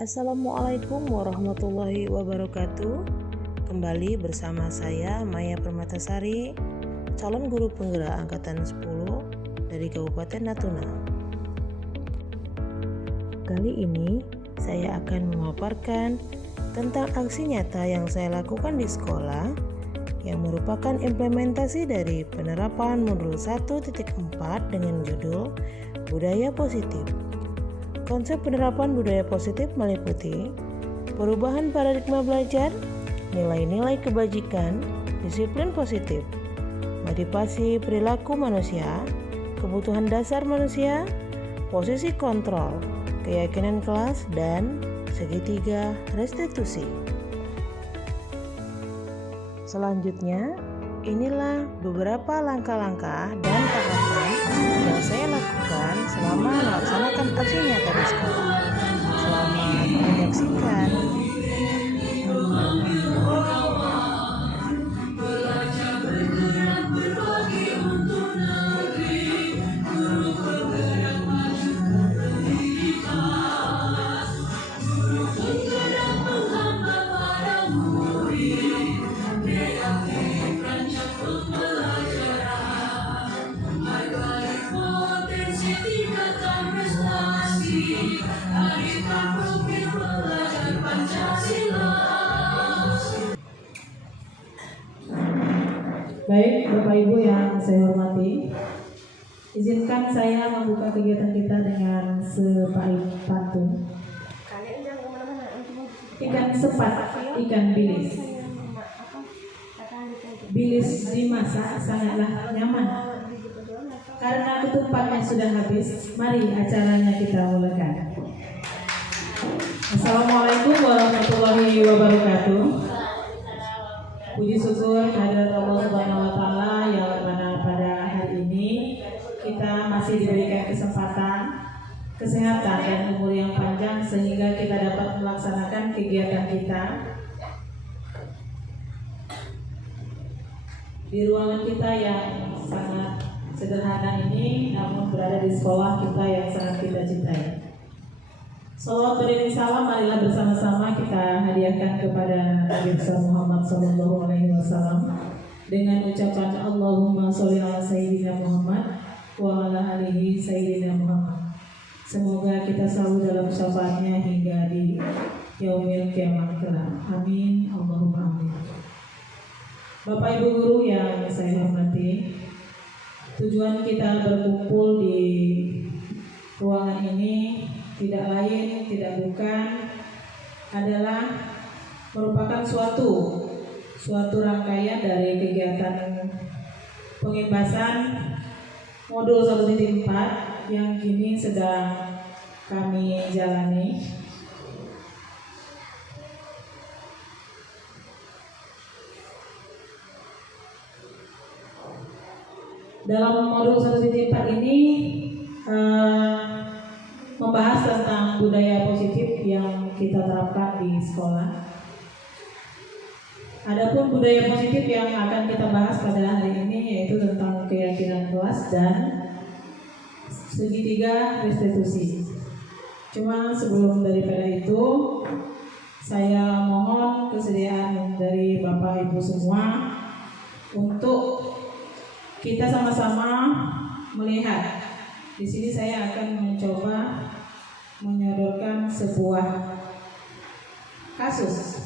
Assalamualaikum warahmatullahi wabarakatuh. Kembali bersama saya Maya Permatasari, calon guru penggerak angkatan 10 dari Kabupaten Natuna. Kali ini saya akan memaparkan tentang aksi nyata yang saya lakukan di sekolah yang merupakan implementasi dari penerapan modul 1.4 dengan judul Budaya Positif. Konsep penerapan budaya positif meliputi perubahan paradigma belajar, nilai-nilai kebajikan, disiplin positif, motivasi perilaku manusia, kebutuhan dasar manusia, posisi kontrol, keyakinan kelas, dan segitiga restitusi. Selanjutnya, inilah beberapa langkah-langkah dan tahapan yang saya lakukan selama melaksanakan aksi nyata di sekolah. Selamat menyaksikan. Baik, Bapak Ibu yang saya hormati, izinkan saya membuka kegiatan kita dengan sepait pantun. Ikan sepat, ikan bilis. Bilis dimasak sangatlah nyaman. Karena ketupatnya sudah habis, mari acaranya kita mulakan. Assalamualaikum warahmatullahi wabarakatuh. Puji syukur kehadirat Allah Subhanahu wa taala yang mana pada hari ini kita masih diberikan kesempatan, kesehatan dan umur yang panjang sehingga kita dapat melaksanakan kegiatan kita di ruangan kita yang sangat sederhana ini, namun berada di sekolah kita yang sangat kita cintai. Salawat beriring salam, marilah bersama-sama kita hadiahkan kepada Nabi Muhammad SAW dengan ucapan Allahumma sholli ala Sayyidina Muhammad wa ala alihi Sayyidina Muhammad. Semoga kita selalu dalam syafaatnya hingga di yaumil kiamat kelak. Amin. Allahumma amin. Bapak Ibu guru yang saya hormati, tujuan kita berkumpul di ruangan ini tidak lain, tidak bukan adalah merupakan suatu rangkaian dari kegiatan pengibasan modul 1.4 yang kini sedang kami jalani. Dalam modul 1.4 ini membahas tentang budaya positif yang kita terapkan di sekolah. Adapun budaya positif yang akan kita bahas pada hari ini yaitu tentang keyakinan kelas dan segitiga restitusi. Cuma sebelum daripada itu, saya mohon kesediaan dari Bapak Ibu semua untuk kita sama-sama melihat. Di sini saya akan mencoba menyodorkan sebuah kasus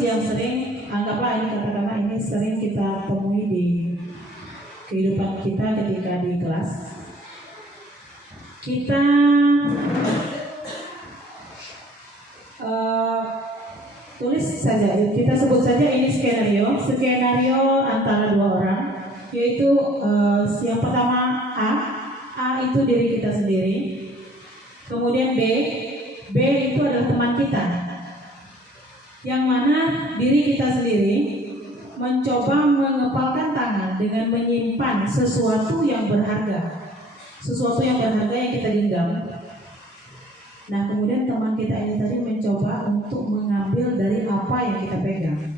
yang sering, anggaplah ini katakanlah ini sering kita temui di kehidupan kita ketika di kelas. Kita tulis saja, kita sebut saja ini skenario antara dua orang, yaitu yang pertama A itu diri kita sendiri, kemudian B itu adalah teman kita, yang mana diri kita sendiri mencoba mengepalkan tangan dengan menyimpan sesuatu yang berharga yang kita genggam. Nah, kemudian teman kita ini tadi mencoba untuk mengambil dari apa yang kita pegang.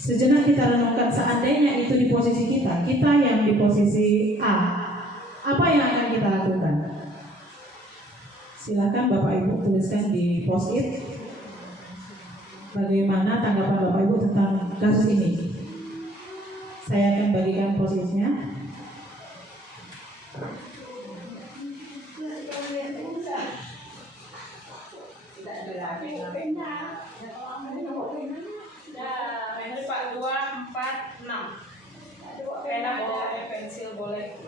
Sejenak kita renungkan, seandainya itu di posisi kita yang di posisi A, apa yang akan kita lakukan? Silakan Bapak Ibu tuliskan di post-it bagaimana tanggapan Bapak Ibu tentang kasus ini. Saya akan bagikan post-itnya. Pak 246. Pena boleh, pensil boleh.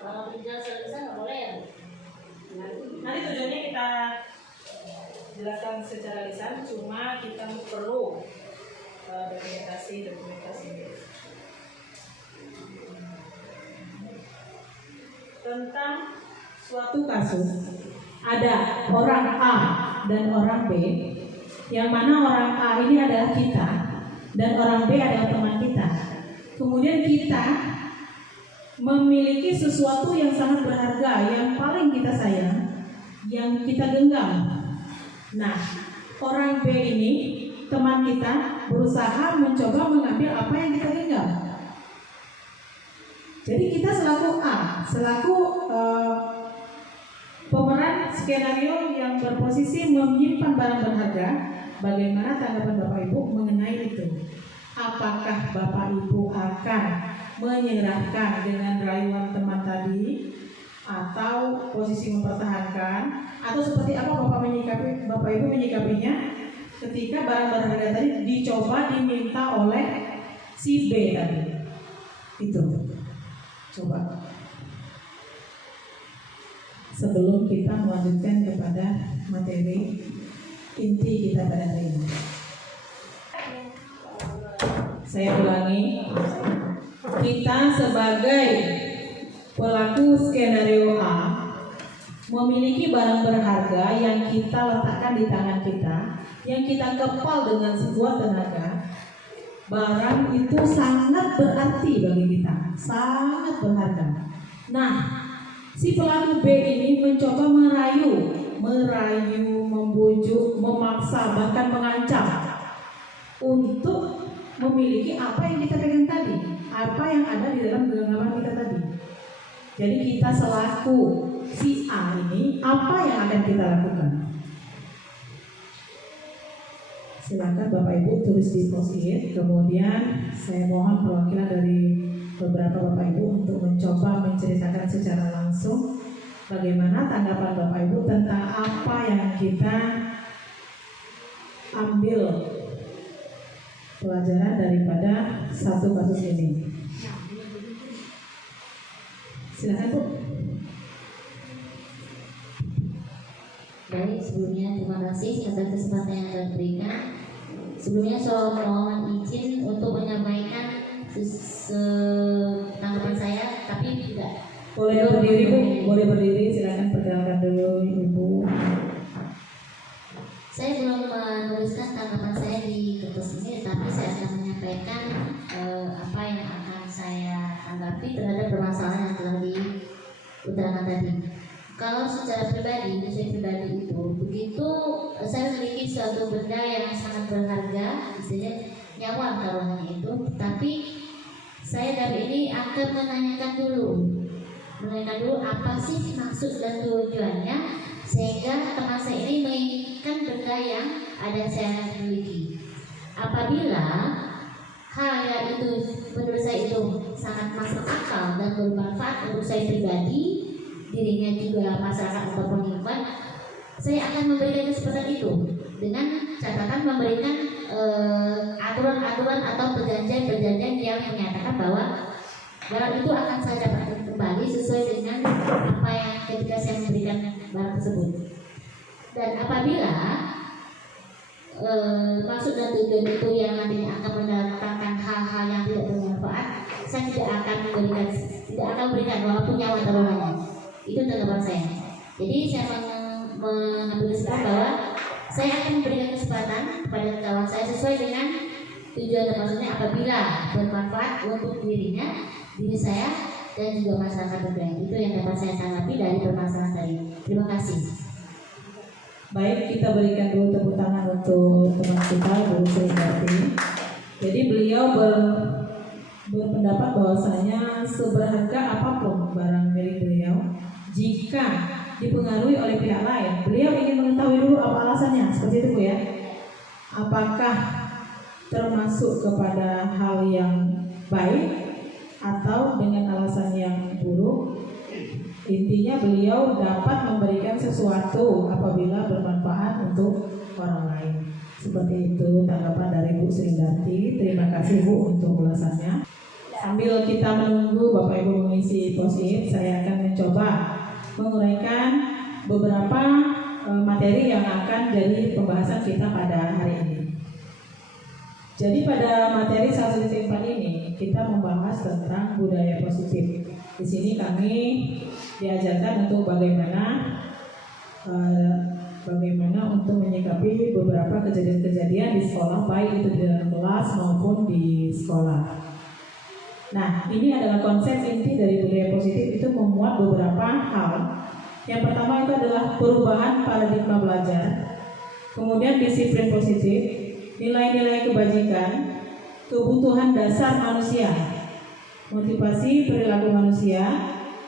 Kalau tidak selesai nggak boleh ya? Nanti tujuannya kita jelaskan secara lisan, cuma kita perlu dokumentasi. Tentang suatu kasus, ada orang A dan orang B, yang mana orang A ini adalah kita dan orang B adalah teman kita. Kemudian kita memiliki sesuatu yang sangat berharga, yang paling kita sayang, yang kita genggam. Nah, orang B ini, teman kita, berusaha mencoba mengambil apa yang kita genggam. Jadi kita selaku A, selaku pemeran skenario yang berposisi menyimpan barang berharga, bagaimana tanggapan Bapak Ibu mengenai itu? Apakah Bapak Ibu akan menyerahkan dengan rayuan teman tadi, atau posisi mempertahankan, atau seperti apa Bapak Ibu menyikapinya ketika barang berharga tadi dicoba diminta oleh si B tadi? Itu coba sebelum kita melanjutkan kepada materi inti kita pada hari ini. Saya ulangi, kita sebagai pelaku skenario A memiliki barang berharga yang kita letakkan di tangan kita, yang kita kepal dengan sebuah tenaga. Barang itu sangat berarti bagi kita, sangat berharga. Nah, si pelaku B ini mencoba merayu, membujuk, memaksa, bahkan mengancam untuk memiliki apa yang kita pegang tadi, apa yang ada di dalam genggaman kita tadi. Jadi kita selaku si A ini, apa yang akan kita lakukan? Silakan Bapak Ibu tulis di post-it. Kemudian saya mohon perwakilan dari beberapa Bapak Ibu untuk mencoba menceritakan secara langsung bagaimana tanggapan Bapak Ibu tentang apa yang kita ambil pelajaran daripada satu kasus ini. Silakan Bu. Baik, sebelumnya terima kasih atas kesempatan yang telah diberikan. Sebelumnya saya mohon izin untuk menyampaikan tanggapan saya, tapi tidak. Boleh berdiri Bu, boleh berdiri. Silakan perkenalkan dulu Ibu. Saya belum menuliskan tanggapan saya di kertas ini, tapi saya akan menyampaikan apa yang akan saya tanggapi terhadap permasalahan yang telah diutarakan tadi. Kalau secara pribadi, saya pribadi itu begitu saya memiliki suatu benda yang sangat berharga, istilahnya nyawa taruhannya itu, tapi saya dari ini akan menanyakan dulu apa sih maksud dan tujuannya, sehingga teman saya ini menginginkan benda yang ada saya miliki. Apabila hal yang itu menurut saya itu sangat masuk akal dan bermanfaat untuk saya pribadi, dirinya juga masyarakat ataupun lingkungan, saya akan memberikan kesempatan itu dengan catatan memberikan aturan-aturan atau perjanjian-perjanjian yang menyatakan bahwa barang itu akan saya dapatkan kembali sesuai dengan apa yang ketika saya memberikan barang tersebut. Dan apabila maksud dan tujuan itu yang nantinya akan mendatangkan hal-hal yang tidak bermanfaat, saya tidak akan memberikan walaupun nyawa taruhannya. Itu tanggapan saya. Jadi saya mengambil kesempatan bahwa saya akan memberikan kesempatan kepada kawan saya sesuai dengan tujuan dan maksudnya apabila bermanfaat untuk dirinya, diri saya, dan juga masyarakat lain. Itu yang dapat saya tanggapi dari permasalahan tadi. Terima kasih. Baik, kita berikan dulu tepuk tangan untuk teman kita Bu Sri Kartini. Jadi beliau berpendapat bahwasanya seberharga apapun barang milik beliau, jika dipengaruhi oleh pihak lain, beliau ingin mengetahui dulu apa alasannya, seperti itu Bu ya. Apakah termasuk kepada hal yang baik atau dengan alasan yang buruk? Intinya beliau dapat memberikan sesuatu apabila bermanfaat untuk orang lain. Seperti itu tanggapan dari Bu Srindarti. Terima kasih Bu untuk ulasannya. Sambil kita menunggu Bapak Ibu mengisi posit, saya akan mencoba menguraikan beberapa materi yang akan jadi pembahasan kita pada hari ini. Jadi pada materi 1.4 ini kita membahas tentang budaya positif. Di sini kami diajarkan untuk bagaimana untuk menyikapi beberapa kejadian-kejadian di sekolah, baik itu di dalam kelas maupun di sekolah. Nah, ini adalah konsep inti dari budaya positif, itu memuat beberapa hal. Yang pertama itu adalah perubahan paradigma belajar, kemudian disiplin positif, nilai-nilai kebajikan, kebutuhan dasar manusia, motivasi perilaku manusia,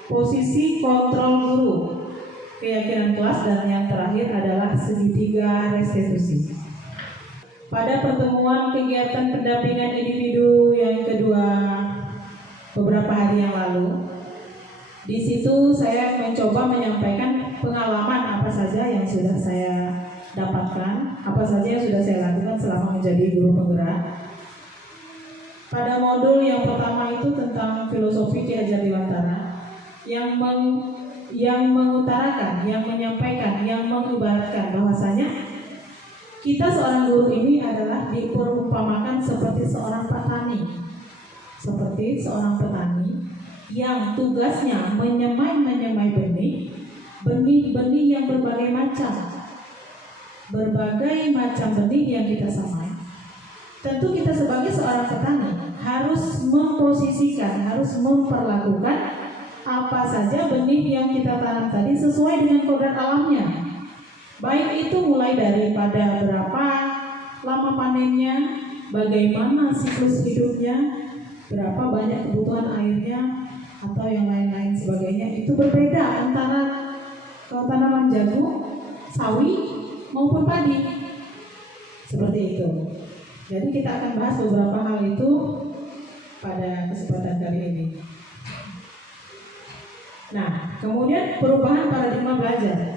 posisi kontrol guru, keyakinan kelas, dan yang terakhir adalah segitiga restitusi. Pada pertemuan kegiatan pendampingan individu yang kedua beberapa hari yang lalu, di situ saya mencoba menyampaikan pengalaman apa saja yang sudah saya dapatkan, apa saja yang sudah saya lakukan selama menjadi guru penggerak. Pada modul yang pertama itu tentang filosofi Ki Hajar Dewantara yang mengutarakan, yang menyampaikan, yang mengibaratkan bahwasanya kita seorang guru ini adalah diperumpamakan seperti seorang petani. Seperti seorang petani yang tugasnya menyemai benih yang berbagai macam benih yang kita semai. Tentu kita sebagai seorang petani harus memposisikan, harus memperlakukan apa saja benih yang kita tanam tadi sesuai dengan kodrat alamnya. Baik itu mulai daripada berapa lama panennya, bagaimana siklus hidupnya, berapa banyak kebutuhan airnya, atau yang lain-lain sebagainya. Itu berbeda antara tanaman jagung, sawi maupun padi. Seperti itu. Jadi kita akan bahas beberapa hal itu pada kesempatan kali ini. Nah, kemudian perubahan paradigma belajar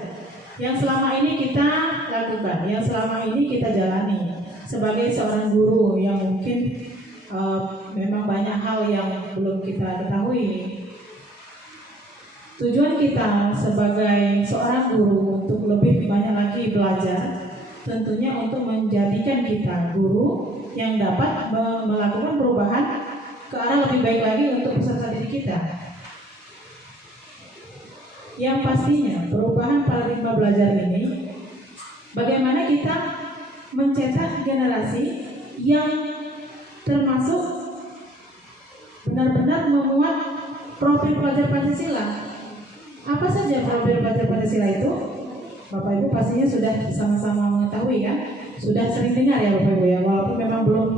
yang selama ini kita lakukan, yang selama ini kita jalani sebagai seorang guru yang mungkin memang banyak hal yang belum kita ketahui. Tujuan kita sebagai seorang guru untuk lebih banyak lagi belajar, tentunya untuk menjadikan kita guru yang dapat melakukan perubahan ke arah lebih baik lagi untuk peserta didik kita. Yang pastinya perubahan paradigma belajar ini, bagaimana kita mencetak generasi yang termasuk benar-benar memuat profil pelajar Pancasila. Apa saja profil pelajar Pancasila itu? Bapak Ibu pastinya sudah sama-sama mengetahui kan? Sudah sering dengar ya Bapak Ibu ya, walaupun memang belum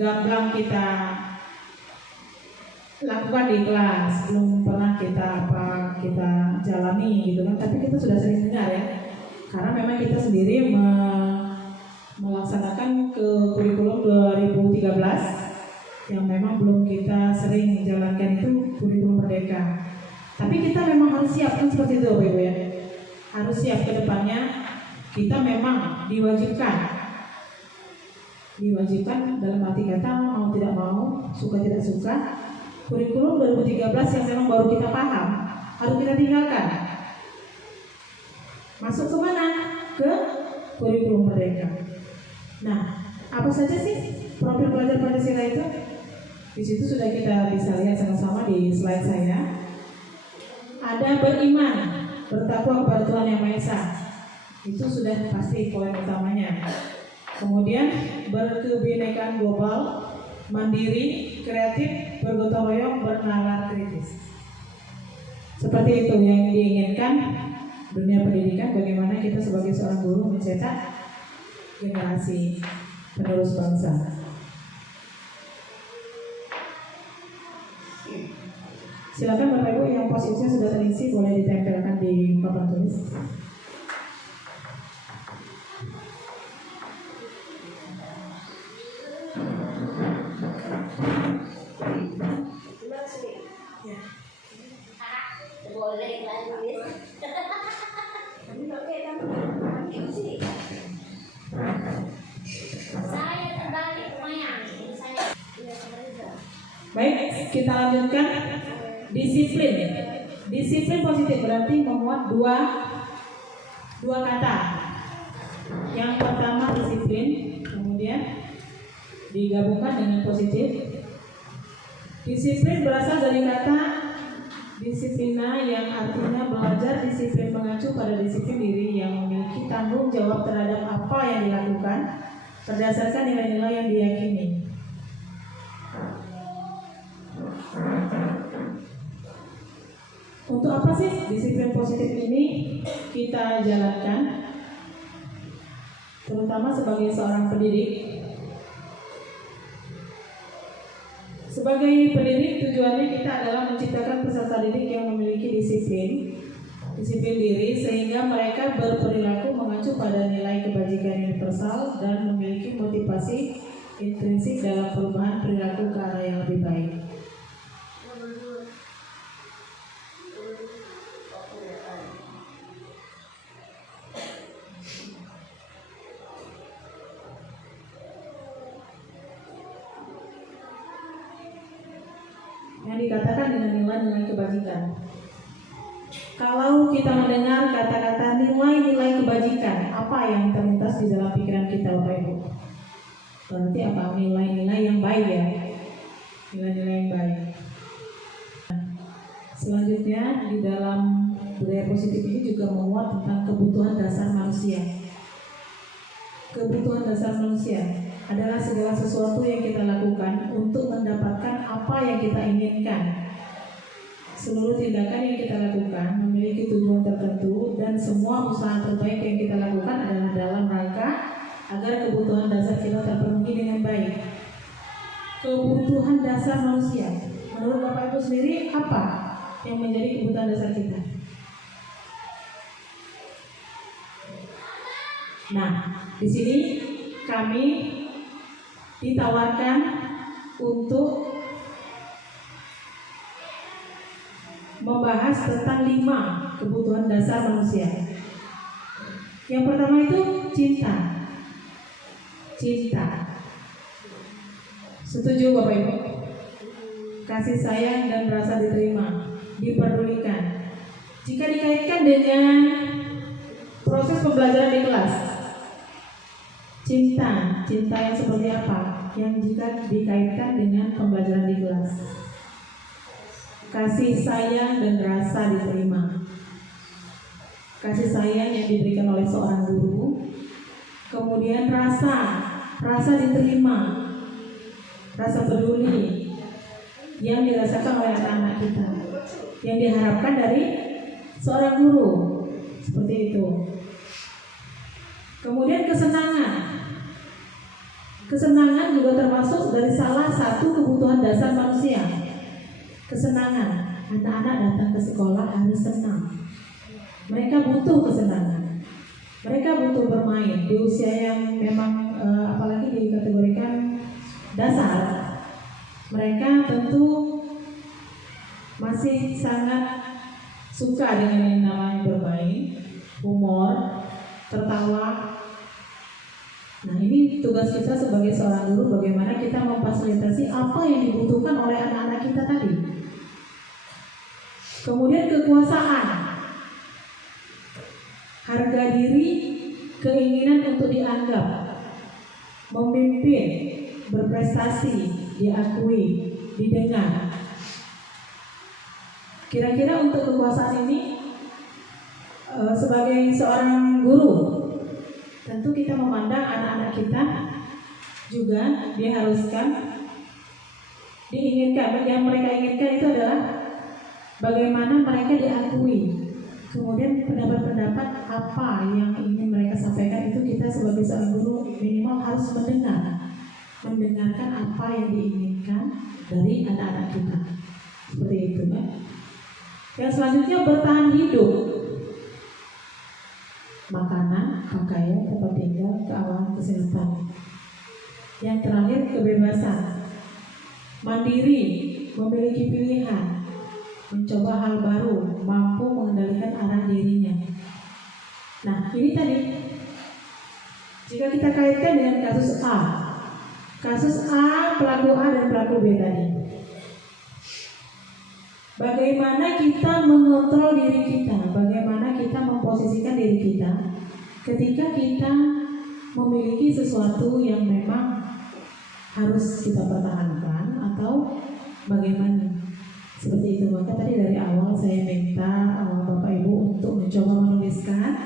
gamblang kita lakukan di kelas, belum pernah kita jalani gitu kan, tapi kita sudah sering dengar ya. Karena memang kita sendiri melaksanakan ke kurikulum 2013 yang memang belum kita sering jalankan, itu kurikulum Merdeka. Tapi kita memang harus siap kan, seperti itu Bapak Ibu ya. Harus siap ke depannya, kita memang diwajibkan dalam arti kata mau tidak mau, suka tidak suka, kurikulum 2013 yang memang baru kita paham harus kita tinggalkan. Masuk ke mana? Ke kurikulum Merdeka. Nah, apa saja sih profil pelajar Pancasila itu? Di situ sudah kita bisa lihat sama-sama di slide saya. Ada beriman, bertakwa kepada Tuhan Yang Maha Esa. Itu sudah pasti poin utamanya. Kemudian berkebinekaan global, mandiri, kreatif, bergotong royong, bernalar kritis. Seperti itu yang diinginkan dunia pendidikan, bagaimana kita sebagai seorang guru mencetak generasi penerus bangsa. Silakan Bapak Ibu yang posisinya sudah terisi boleh ditempelkan di papan tulis. Boleh lagi. Saya terbalik lumayan. Baik, kita lanjutkan. Disiplin. Disiplin positif berarti memuat dua kata. Yang pertama disiplin, kemudian digabungkan dengan positif. Disiplin berasal dari kata disiplina yang artinya belajar disiplin mengacu pada disiplin diri yang memiliki tanggung jawab terhadap apa yang dilakukan berdasarkan nilai-nilai yang diyakini. Untuk apa sih disiplin positif ini kita jalankan? Terutama sebagai seorang pendidik. Sebagai pendidik, tujuannya kita adalah menciptakan peserta didik yang memiliki disiplin diri sehingga mereka berperilaku mengacu pada nilai kebajikan universal dan memiliki motivasi intrinsik dalam perubahan perilaku ke arah yang lebih baik. Yang dikatakan dengan nilai-nilai kebajikan. Kalau kita mendengar kata-kata nilai-nilai kebajikan, apa yang terlintas di dalam pikiran kita, Bapak Ibu? Berarti apa? Nilai-nilai yang baik ya. Nilai-nilai yang baik. Selanjutnya di dalam budaya positif ini juga memuat tentang kebutuhan dasar manusia. Kebutuhan dasar manusia adalah segala sesuatu yang kita lakukan untuk mendapatkan apa yang kita inginkan. Seluruh tindakan yang kita lakukan memiliki tujuan tertentu dan semua usaha terbaik yang kita lakukan adalah dalam rangka agar kebutuhan dasar kita terpenuhi dengan baik. Kebutuhan dasar manusia, menurut Bapak Ibu sendiri apa yang menjadi kebutuhan dasar kita? Nah, di sini kami ditawarkan untuk membahas tentang 5 kebutuhan dasar manusia. Yang pertama itu cinta. Cinta. Setuju Bapak Ibu? Kasih sayang dan rasa diterima, diperdulikan. Jika dikaitkan dengan proses pembelajaran di kelas, cinta yang seperti apa? Yang jika dikaitkan dengan pembelajaran di kelas, kasih sayang dan rasa diterima. Kasih sayang yang diberikan oleh seorang guru, kemudian rasa diterima, rasa peduli yang dirasakan oleh anak-anak kita, yang diharapkan dari seorang guru, seperti itu. Kemudian kesenangan juga termasuk dari salah satu kebutuhan dasar manusia. Kesenangan, anak-anak datang ke sekolah harus senang. Mereka butuh kesenangan. Mereka butuh bermain di usia yang memang apalagi dikategorikan dasar. Mereka tentu masih sangat suka dengan yang namanya bermain, humor, tertawa. Nah, ini tugas kita sebagai seorang guru, bagaimana kita memfasilitasi apa yang dibutuhkan oleh anak-anak kita tadi. Kemudian kekuasaan, harga diri, keinginan untuk dianggap, memimpin, berprestasi, diakui, didengar. Kira-kira untuk kekuasaan ini sebagai seorang guru, tentu kita memandang anak-anak kita juga diharuskan, diinginkan, yang mereka inginkan itu adalah bagaimana mereka diakui. Kemudian pendapat-pendapat apa yang ingin mereka sampaikan itu kita sebagai seorang guru minimal harus mendengarkan apa yang diinginkan dari anak-anak kita. Seperti itu, Mbak. Yang selanjutnya bertahan hidup. Makanan, pakaian, tempat tinggal, keamanan, kesehatan. Yang terakhir kebebasan. Mandiri, memiliki pilihan, mencoba hal baru, mampu mengendalikan arah dirinya. Nah, ini tadi jika kita kaitkan dengan kasus A. Kasus A, pelaku A dan pelaku B tadi. Bagaimana kita mengontrol diri kita, bagaimana kita memposisikan diri kita ketika kita memiliki sesuatu yang memang harus kita pertahankan atau bagaimana. Seperti itu. Maka tadi dari awal saya minta Bapak Ibu untuk mencoba menuliskan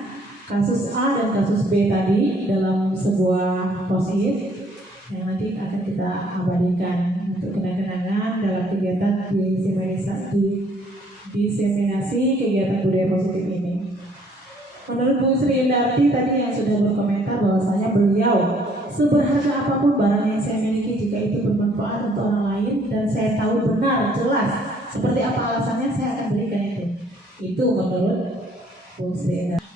kasus A dan kasus B tadi dalam sebuah post-it yang nanti akan kita abadikan untuk kenang-kenangan dalam kegiatan diseminasi kegiatan budaya positif ini. Menurut Bu Sri Indarti tadi yang sudah berkomentar bahwasanya beliau seberharga apapun barang yang saya miliki jika itu bermanfaat untuk orang lain dan saya tahu benar jelas seperti apa alasannya, saya akan berikan itu. Itu menurut Bu Sri Indarti.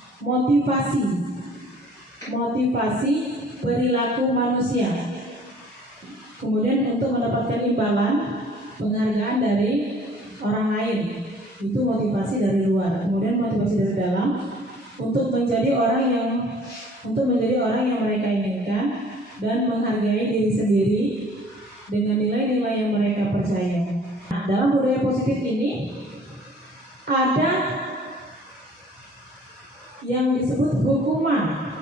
Motivasi perilaku manusia. Kemudian untuk mendapatkan imbalan penghargaan dari orang lain, itu motivasi dari luar. Kemudian motivasi dari dalam untuk menjadi orang yang mereka inginkan dan menghargai diri sendiri dengan nilai-nilai yang mereka percaya. Nah, dalam budaya positif ini ada yang disebut hukuman,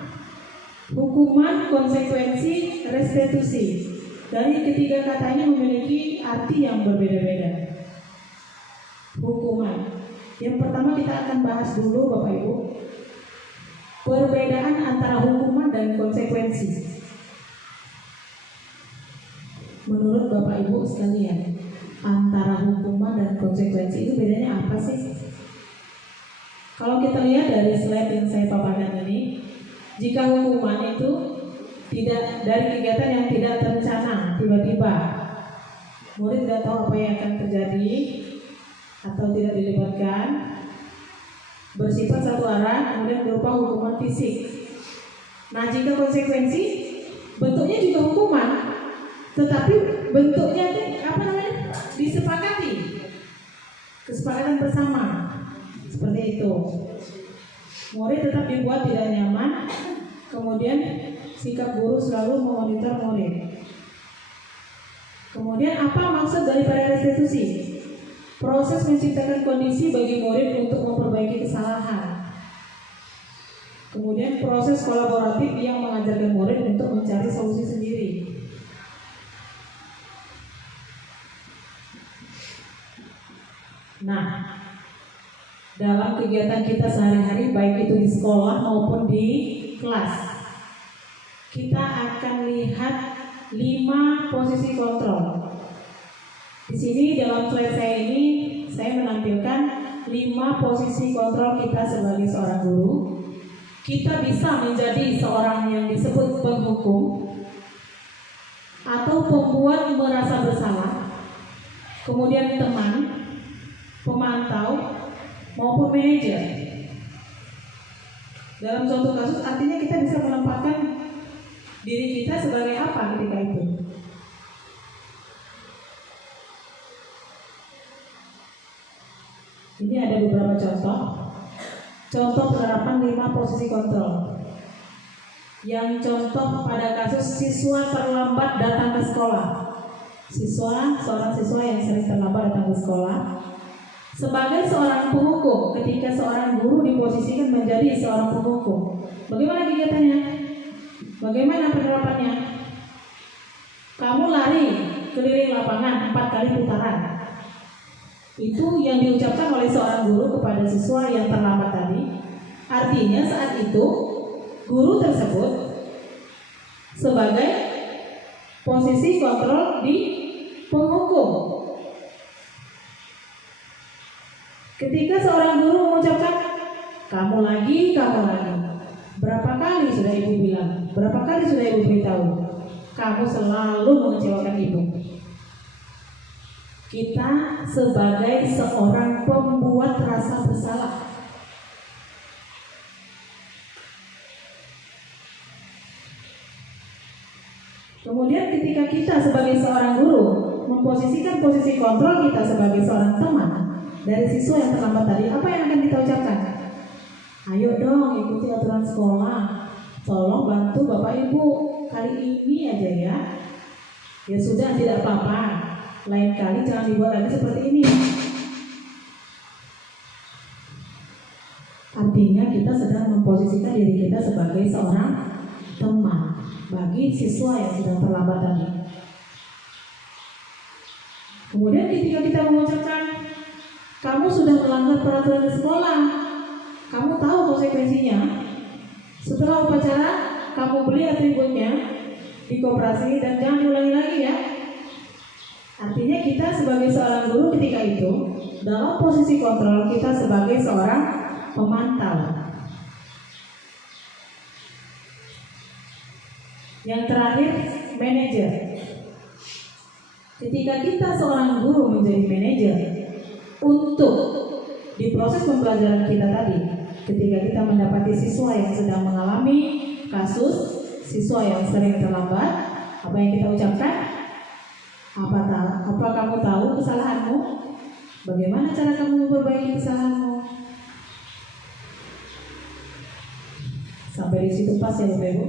konsekuensi, restitusi. Dari ketiga katanya memiliki arti yang berbeda-beda. Hukuman. Yang pertama kita akan bahas dulu Bapak Ibu, perbedaan antara hukuman dan konsekuensi. Menurut Bapak Ibu sekalian, antara hukuman dan konsekuensi itu bedanya apa sih? Kalau kita lihat dari slide yang saya paparkan ini, jika hukuman itu tidak dari kegiatan yang tidak terencana, tiba-tiba murid tidak tahu apa yang akan terjadi atau tidak dilibatkan, bersifat satu arah, kemudian berupa hukuman fisik. Nah, jika konsekuensi bentuknya juga hukuman, tetapi bentuknya disepakati, kesepakatan bersama, seperti itu. Murid tetap dibuat tidak nyaman, kemudian sikap guru selalu memonitor murid. Kemudian apa maksud daripada restitusi? Proses menciptakan kondisi bagi murid untuk memperbaiki kesalahan. Kemudian proses kolaboratif yang mengajarkan murid untuk mencari solusi sendiri. Nah, dalam kegiatan kita sehari-hari, baik itu di sekolah maupun di kelas, kita akan lihat 5 posisi kontrol. Di sini dalam slide saya ini saya menampilkan 5 posisi kontrol kita sebagai seorang guru. Kita bisa menjadi seorang yang disebut penghukum atau pembuat merasa bersalah, kemudian teman, pemantau, maupun manajer. Dalam suatu kasus artinya kita bisa menempatkan diri kita sebagai apa ketika itu. Ini ada beberapa contoh penerapan 5 posisi kontrol. Yang contoh pada kasus siswa terlambat datang ke sekolah. Seorang siswa yang sering terlambat datang ke sekolah. Sebagai seorang penghukum, ketika seorang guru diposisikan menjadi seorang penghukum, bagaimana kegiatannya? Bagaimana penerapannya? Kamu lari keliling lapangan 4 kali putaran. Itu yang diucapkan oleh seorang guru kepada siswa yang terlambat tadi. Artinya saat itu guru tersebut sebagai posisi kontrol di penghukum. Ketika seorang guru mengucapkan kamu lagi, berapa kali sudah ibu bilang, berapa kali sudah ibu beritahu, kamu selalu mengecewakan ibu. Kita sebagai seorang pembuat rasa bersalah. Kemudian ketika kita sebagai seorang guru memposisikan posisi kontrol kita sebagai seorang teman dari siswa yang terlambat tadi, apa yang akan kita ucapkan? Ayo dong ikuti aturan sekolah, tolong bantu Bapak Ibu kali ini aja ya. Ya sudah, tidak apa-apa, lain kali jangan dibuat lagi seperti ini. Artinya kita sedang memposisikan diri kita sebagai seorang teman bagi siswa yang sedang terlambat tadi. Kemudian ketika kita mengucapkan, kamu sudah melanggar peraturan di sekolah, kamu tahu konsekuensinya. Setelah upacara, kamu beli atributnya di koperasi dan jangan diulangi lagi ya. Artinya kita sebagai seorang guru ketika itu dalam posisi kontrol, kita sebagai seorang pemantau. Yang terakhir, manajer. Ketika kita seorang guru menjadi manajer untuk di proses pembelajaran kita tadi, ketika kita mendapati siswa yang sedang mengalami kasus, siswa yang sering terlambat, apa yang kita ucapkan? Apa kamu tahu kesalahanmu? Bagaimana cara kamu memperbaiki kesalahanmu? Sampai di situ pas ya Bapak Ibu?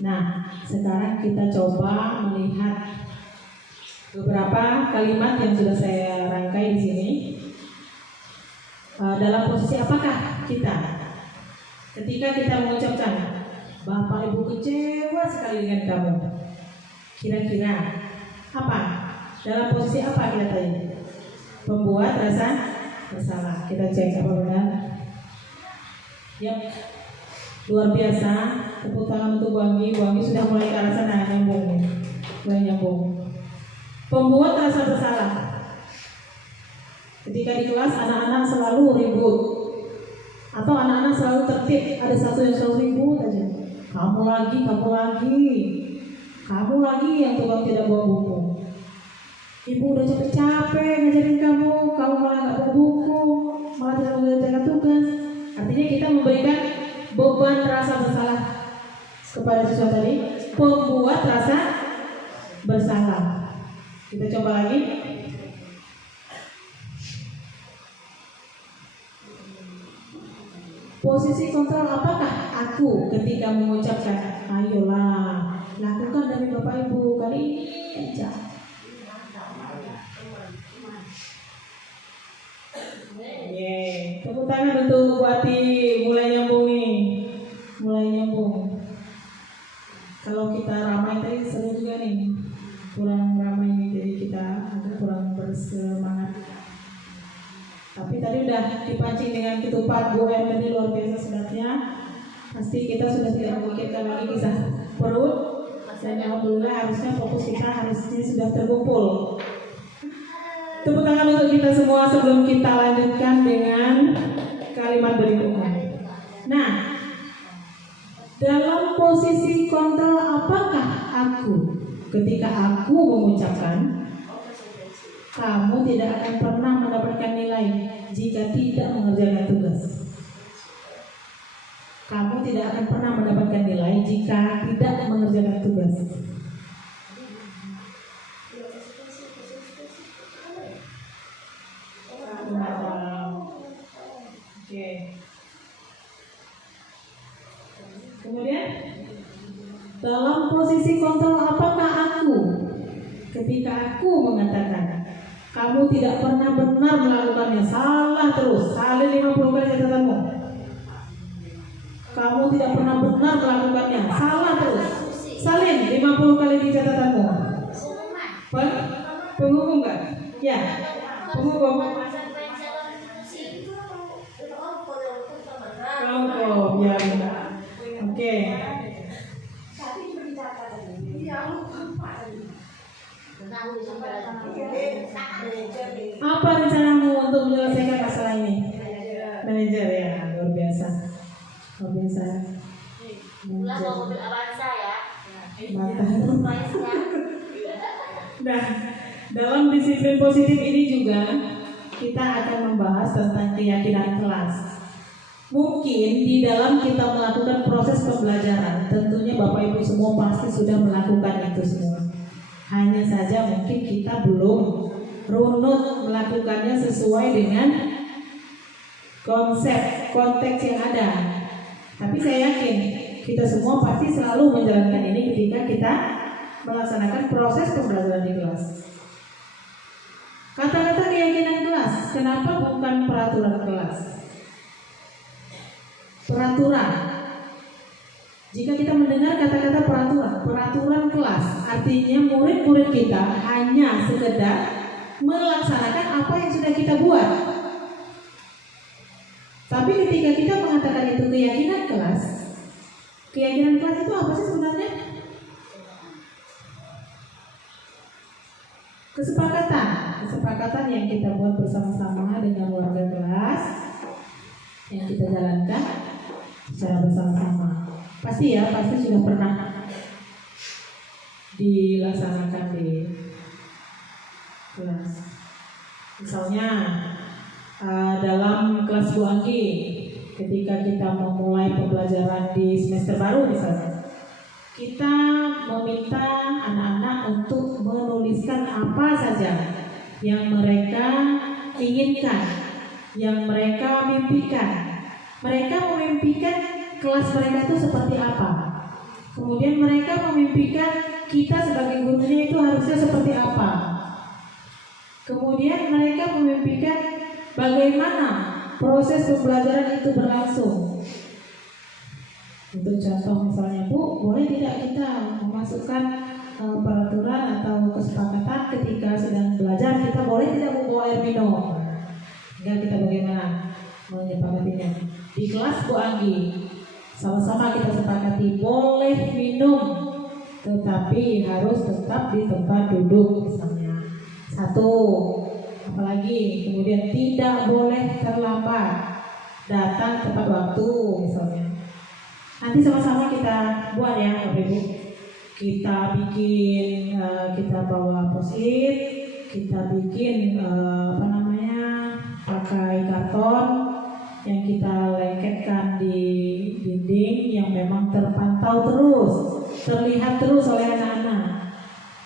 Nah, sekarang kita coba melihat beberapa kalimat yang sudah saya rangkai di sini. Dalam posisi apakah kita ketika kita mengucapkan Bapak Ibu kecewa sekali dengan kamu? Kira-kira apa? Dalam posisi apa kita tadi? Pembuat rasa bersalah. Kita cek apa benar? Yap. Luar biasa. Tepuk tangan untuk Bu Anggi. Bu Anggi sudah mulai ke arah sana, nyambung nih. Mulai nyambung. Pembuat rasa bersalah. Ketika di kelas anak-anak selalu ribut atau anak-anak selalu tertib, ada satu yang selalu ribut aja. Kamu lagi yang tukang tidak bawa buku. Ibu udah capek-capek ngajarin kamu malah nggak bawa buku, malah tidak mengerjakan tugas. Artinya kita memberikan beban rasa bersalah kepada siswa tadi, pembuat rasa bersalah. Kita coba lagi. Posisi kontrol apakah aku ketika mengucapkan ayolah lakukan demi Bapak Ibu kali ini aja. Tepuk tangan untuk Bu Ati, mulai nyambung nih. Mulai nyambung. Kalau kita ramai tadi seru juga nih. Kurang ramai nih, jadi kita agak kurang bersemangat. Tapi tadi udah dipancing dengan ketupat Bu M tadi, luar biasa sedapnya. Pasti kita sudah tidak memikirkan lagi kisah perut. Dan alhamdulillah harusnya fokus kita harusnya sudah terkumpul. Tepuk tangan untuk kita semua sebelum kita lanjutkan dengan kalimat berikutnya. Nah, dalam posisi kontrol apakah aku ketika aku mengucapkan kamu tidak akan pernah mendapatkan nilai jika tidak mengerjakan tugas. Kamu tidak akan pernah mendapatkan nilai jika tidak mengerjakan tugas. Oke. Kemudian dalam posisi kontrol apakah aku ketika aku mengatakan kamu tidak pernah benar melakukannya, salah terus, salin 50 kali catatanmu. Kamu tidak pernah benar melakukannya, salah terus, salin 50 kali di catatanmu. Penghukum kan? Ya, penghukum. Kelompok, ya benar. Oke. Apa rencanamu untuk menyelesaikan masalah ini? Manajer ya, luar biasa. Luar biasa. Pulang bawa mobil Avanza ya. Surprise ya. Nah, dalam disiplin positif ini juga kita akan membahas tentang keyakinan kelas. Mungkin di dalam kita melakukan proses pembelajaran, tentunya Bapak Ibu semua pasti sudah melakukan itu semua. Hanya saja mungkin kita belum runut melakukannya sesuai dengan konsep, konteks yang ada. Tapi saya yakin kita semua pasti selalu menjalankan ini ketika kita melaksanakan proses pembelajaran di kelas. Kata-kata keyakinan kelas, kenapa bukan peraturan kelas? Peraturan. Jika kita mendengar kata-kata peraturan kelas, artinya murid-murid kita hanya sekedar melaksanakan apa yang sudah kita buat. Tapi ketika kita mengatakan itu keyakinan kelas itu apa sih sebenarnya? Kesepakatan yang kita buat bersama-sama dengan warga kelas, yang kita jalankan secara bersama-sama. Pasti sudah pernah dilaksanakan di kelas. Misalnya dalam kelas Bu Anggi, ketika kita memulai pembelajaran di semester baru misalnya, kita meminta anak-anak untuk menuliskan apa saja yang mereka inginkan, yang mereka mimpikan. Mereka memimpikan kelas mereka itu seperti apa. Kemudian mereka memimpikan kita sebagai gurunya itu harusnya seperti apa. Kemudian mereka memimpikan bagaimana proses pembelajaran itu berlangsung. Untuk contoh misalnya, Bu, boleh tidak kita memasukkan peraturan atau kesepakatan ketika sedang belajar kita boleh tidak membawa air minum? Enggak, kita bagaimana menyepakatinya? Di kelas Bu Anggi, sama-sama kita sepakati boleh minum, tetapi harus tetap di tempat duduk misalnya. Satu, apalagi kemudian tidak boleh terlambat, datang tepat waktu misalnya. Nanti sama-sama kita buat ya Bapak Ibu. Kita bikin, kita bawa post-it, kita bikin pakai karton yang kita lengketkan di dinding yang memang terpantau terus, terlihat terus oleh anak-anak.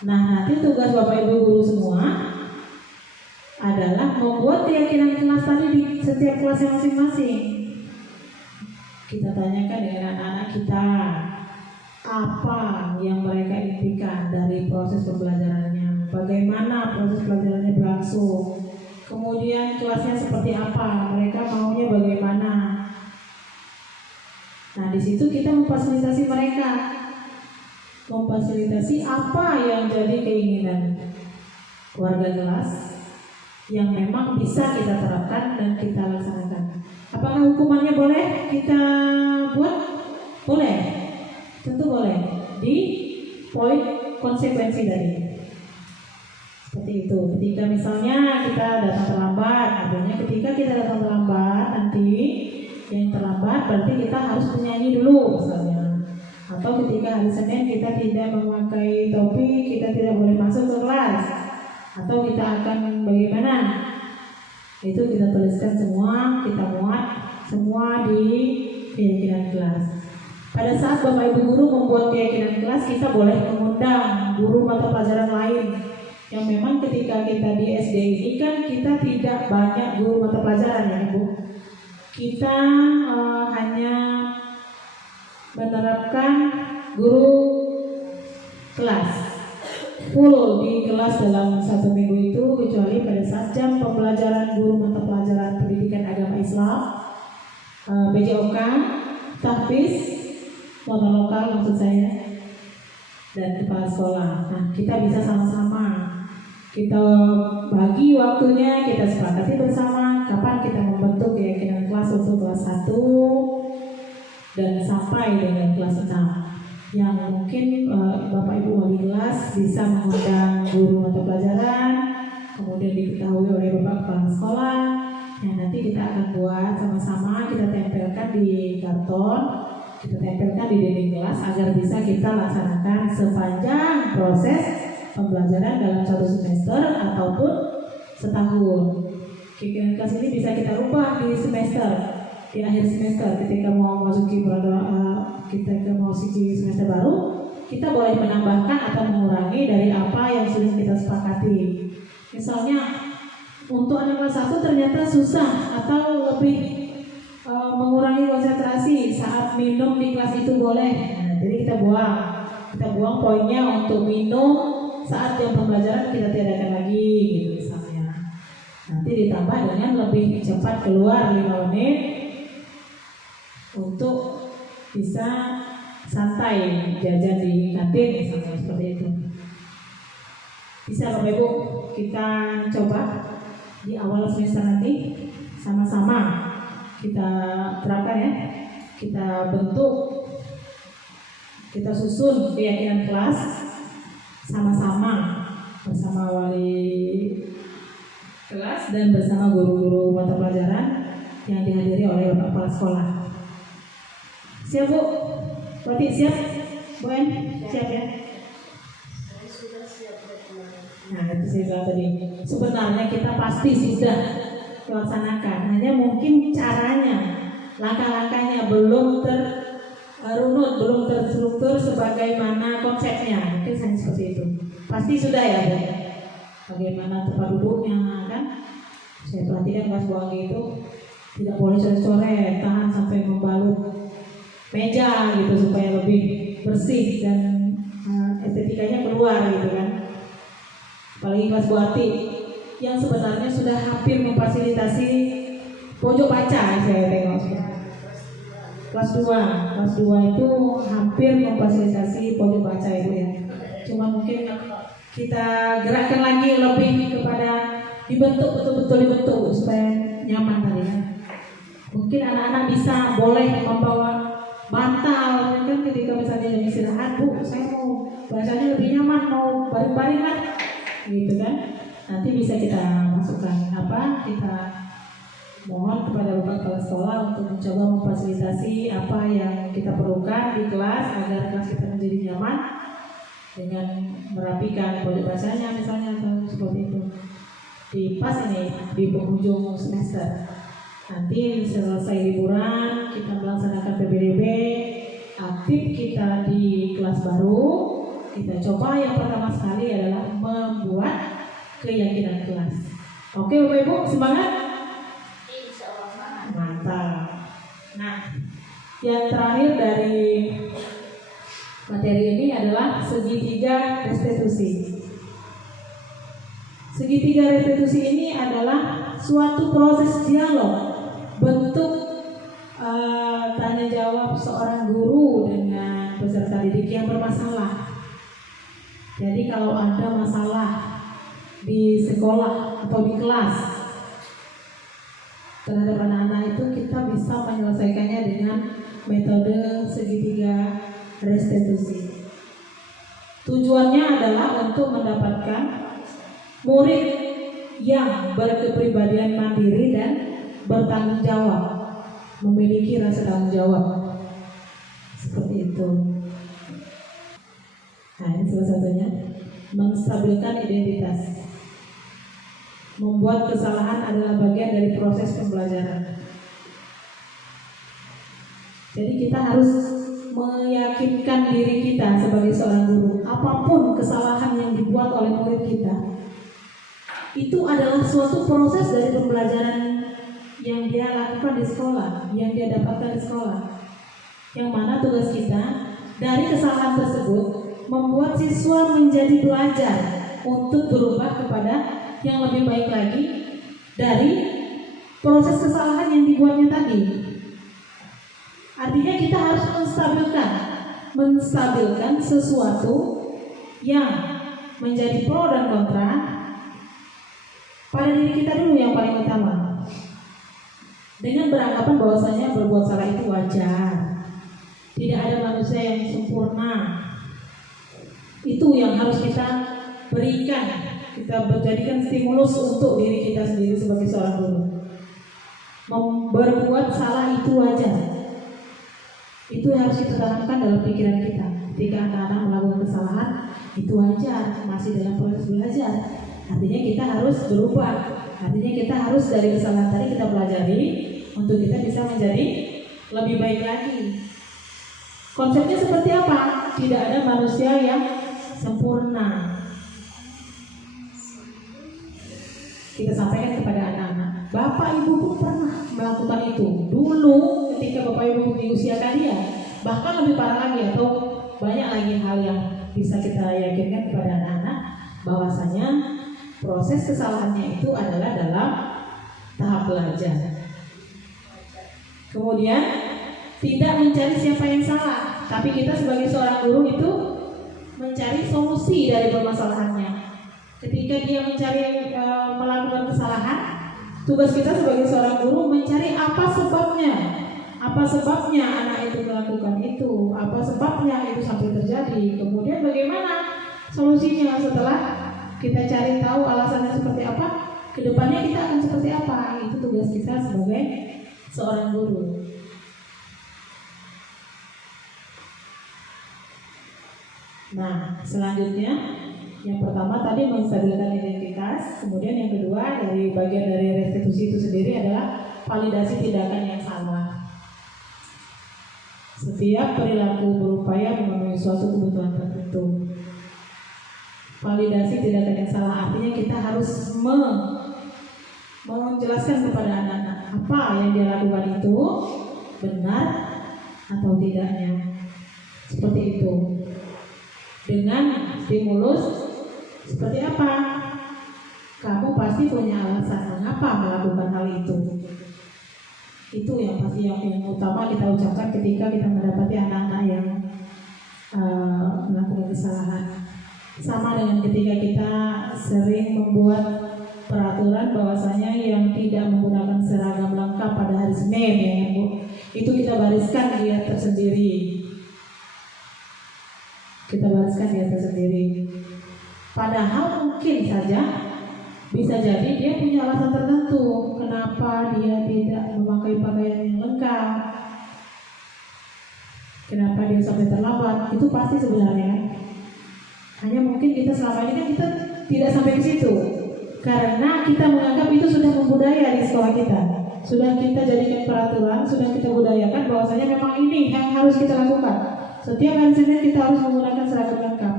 Nah, nanti tugas Bapak Ibu guru semua adalah membuat keyakinan kelas tadi di setiap kelas masing-masing. Kita tanyakan dengan anak-anak kita apa yang mereka impikan dari proses pembelajarannya, bagaimana proses pembelajarannya berlangsung, kemudian kelasnya seperti apa, mereka maunya bagaimana. Nah, di situ kita memfasilitasi mereka, memfasilitasi apa yang jadi keinginan warga kelas yang memang bisa kita terapkan dan kita laksanakan. Apakah hukumannya boleh kita buat? Boleh, tentu boleh. Di poin konsekuensi tadi. Seperti itu. Ketika misalnya kita datang terlambat, artinya ketika kita datang terlambat nanti yang terlambat berarti kita harus menyanyi dulu misalnya. Atau ketika hari Senin kita tidak memakai topi, kita tidak boleh masuk ke kelas. Atau kita akan bagaimana? Itu kita tuliskan semua, kita muat semua di keyakinan kelas. Pada saat Bapak Ibu guru membuat keyakinan kelas, kita boleh mengundang guru mata pelajaran lain. Yang memang ketika kita di SD ini kan kita tidak banyak guru mata pelajaran ya Ibu. Kita hanya menerapkan guru kelas full di kelas dalam 1 minggu itu, kecuali pada saat jam pembelajaran guru mata pelajaran pendidikan agama Islam, BJOK, tahfiz, motor lokal maksud saya, dan kepala sekolah. Nah, kita bisa sama-sama, kita bagi waktunya, kita sepakati bersama kapan kita membentuk keyakinan kelas untuk kelas 1 dan sampai dengan kelas 6. Yang mungkin Bapak Ibu wali kelas bisa mengundang guru mata pelajaran, kemudian diketahui oleh Bapak kepala sekolah, yang nanti kita akan buat sama-sama, kita tempelkan di karton, kita tempelkan di dinding kelas agar bisa kita laksanakan sepanjang proses pembelajaran dalam satu semester ataupun setahun. Kegiatan kelas ini bisa kita rubah di semester, di akhir semester ketika mau masuki semester baru, kita boleh menambahkan atau mengurangi dari apa yang sudah kita sepakati. Misalnya untuk anak kelas 1 ternyata susah atau lebih mengurangi konsentrasi saat minum di kelas itu boleh. Nah, jadi kita buang poinnya untuk minum saat jam pembelajaran kita tiadakan lagi gitu misalnya. Nanti ditambah dengan lebih cepat keluar 5 menit untuk bisa santai jajan di kantin misalnya seperti itu. Bisa Bapak Ibu kita coba di awal semester nanti sama-sama kita terapkan ya, kita bentuk, kita susun keyakinan kelas sama-sama bersama wali kelas dan bersama guru-guru mata pelajaran yang dihadiri oleh Bapak Kepala Sekolah. Siap Bu? Berarti siap? Bu En? Siap ya? Nah itu saya bilang tadi, sebenarnya kita pasti sudah melaksanakan, hanya mungkin caranya, langkah-langkahnya belum terrunut, belum terstruktur sebagaimana konsepnya, mungkin hanya seperti itu. Pasti sudah ya Bu? Bagaimana tempat duduknya kan? Saya perhatikan kelas buangi itu tidak boleh coret-coret, tahan sampai membalut meja gitu supaya lebih bersih dan estetikanya keluar gitu kan. Apalagi kelas Bu Ati yang sebenarnya sudah hampir memfasilitasi pojok baca, saya tengok kelas 2 itu hampir memfasilitasi pojok baca itu ya. Cuma mungkin kita gerakkan lagi lebih kepada dibentuk, betul-betul dibentuk supaya nyaman tadi kan. Mungkin anak-anak bisa boleh membawa bantal kan ketika misalnya jam istirahat, Bu saya mau bacanya lebih nyaman, mau baring-baring kan gitu kan. Nanti bisa kita masukkan kita mohon kepada Bapak Kepala Sekolah untuk mencoba memfasilitasi apa yang kita perlukan di kelas agar kelas kita menjadi nyaman dengan merapikan pojok bacanya misalnya atau seperti itu. Di pas ini di penghujung semester nanti selesai liburan kita melaksanakan PBDB aktif kita di kelas baru. Kita coba yang pertama sekali adalah membuat keyakinan kelas. Oke Bapak Ibu, semangat? Mantap. Nah, yang terakhir dari materi ini adalah segitiga restitusi. Segitiga restitusi ini adalah suatu proses dialog, bentuk tanya jawab seorang guru dengan peserta didik yang bermasalah. Jadi kalau ada masalah di sekolah atau di kelas terhadap anak-anak itu, kita bisa menyelesaikannya dengan metode segitiga restitusi. Tujuannya adalah untuk mendapatkan murid yang berkepribadian mandiri dan bertanggung jawab, memiliki rasa tanggung jawab. Seperti itu. Nah, ini salah satunya, menstabilkan identitas. Membuat kesalahan adalah bagian dari proses pembelajaran. Jadi kita harus meyakinkan diri kita sebagai seorang guru, apapun kesalahan yang dibuat oleh murid kita, itu adalah suatu proses dari pembelajaran yang dia lakukan di sekolah, yang dia dapatkan di sekolah. Yang mana tugas kita dari kesalahan tersebut membuat siswa menjadi belajar untuk berubah kepada yang lebih baik lagi dari proses kesalahan yang dibuatnya tadi. Artinya kita harus menstabilkan sesuatu yang menjadi pro dan kontra pada diri kita dulu yang paling utama. Dengan beranggapan bahwasanya berbuat salah itu wajar. Tidak ada manusia yang sempurna. Itu yang harus kita berikan, kita menjadikan stimulus untuk diri kita sendiri sebagai seorang guru. Berbuat salah itu wajar. Itu Itu yang harus kita tanamkan dalam pikiran kita. Ketika anak-anak melakukan kesalahan, itu wajar, masih dalam proses belajar. Artinya kita harus berubah. Artinya kita harus dari kesalahan tadi kita pelajari untuk kita bisa menjadi lebih baik lagi. Konsepnya seperti apa? Tidak ada manusia yang sempurna. Kita sampaikan kepada anak-anak, Bapak Ibu pun pernah melakukan itu dulu ketika Bapak Ibu di usia kalian. Bahkan lebih parah lagi, atau banyak lagi hal yang bisa kita yakinkan kepada anak-anak bahwasanya proses kesalahannya itu adalah dalam tahap belajar. Kemudian tidak mencari siapa yang salah, tapi kita sebagai seorang guru itu mencari solusi dari permasalahannya. Ketika dia melakukan kesalahan, tugas kita sebagai seorang guru mencari apa sebabnya anak itu melakukan itu, apa sebabnya itu sampai terjadi. Kemudian bagaimana solusinya setelah kita cari tahu alasannya seperti apa, kedepannya kita akan seperti apa. Itu tugas kita sebagai seorang guru. Nah, selanjutnya yang pertama tadi menstabilkan identitas, kemudian yang kedua dari bagian dari restitusi itu sendiri adalah validasi tindakan yang salah. Setiap perilaku berupaya memenuhi suatu kebutuhan tertentu. Validasi tindakan yang salah artinya kita harus menjelaskan kepada anak-anak apa yang dia lakukan itu benar atau tidaknya. Seperti itu. Dengan stimulus seperti apa? Kamu pasti punya alasan mengapa melakukan hal itu. Itu yang pasti yang utama kita ucapkan ketika kita mendapati anak-anak yang melakukan kesalahan. Sama dengan ketika kita sering membuat peraturan bahwasanya yang tidak menggunakan seragam lengkap pada hari Senin, ya, Bu, itu kita bariskan dia tersendiri. Padahal mungkin saja bisa jadi dia punya alasan tertentu kenapa dia tidak memakai pakaian yang lengkap, kenapa dia sampai terlambat. Itu pasti sebenarnya hanya mungkin kita selama ini kan kita tidak sampai ke situ karena kita menganggap itu sudah membudaya di sekolah kita, sudah kita jadikan peraturan, sudah kita budayakan bahwasanya memang ini yang harus kita lakukan. Setiap hari Senin kita harus menggunakan seragam lengkap.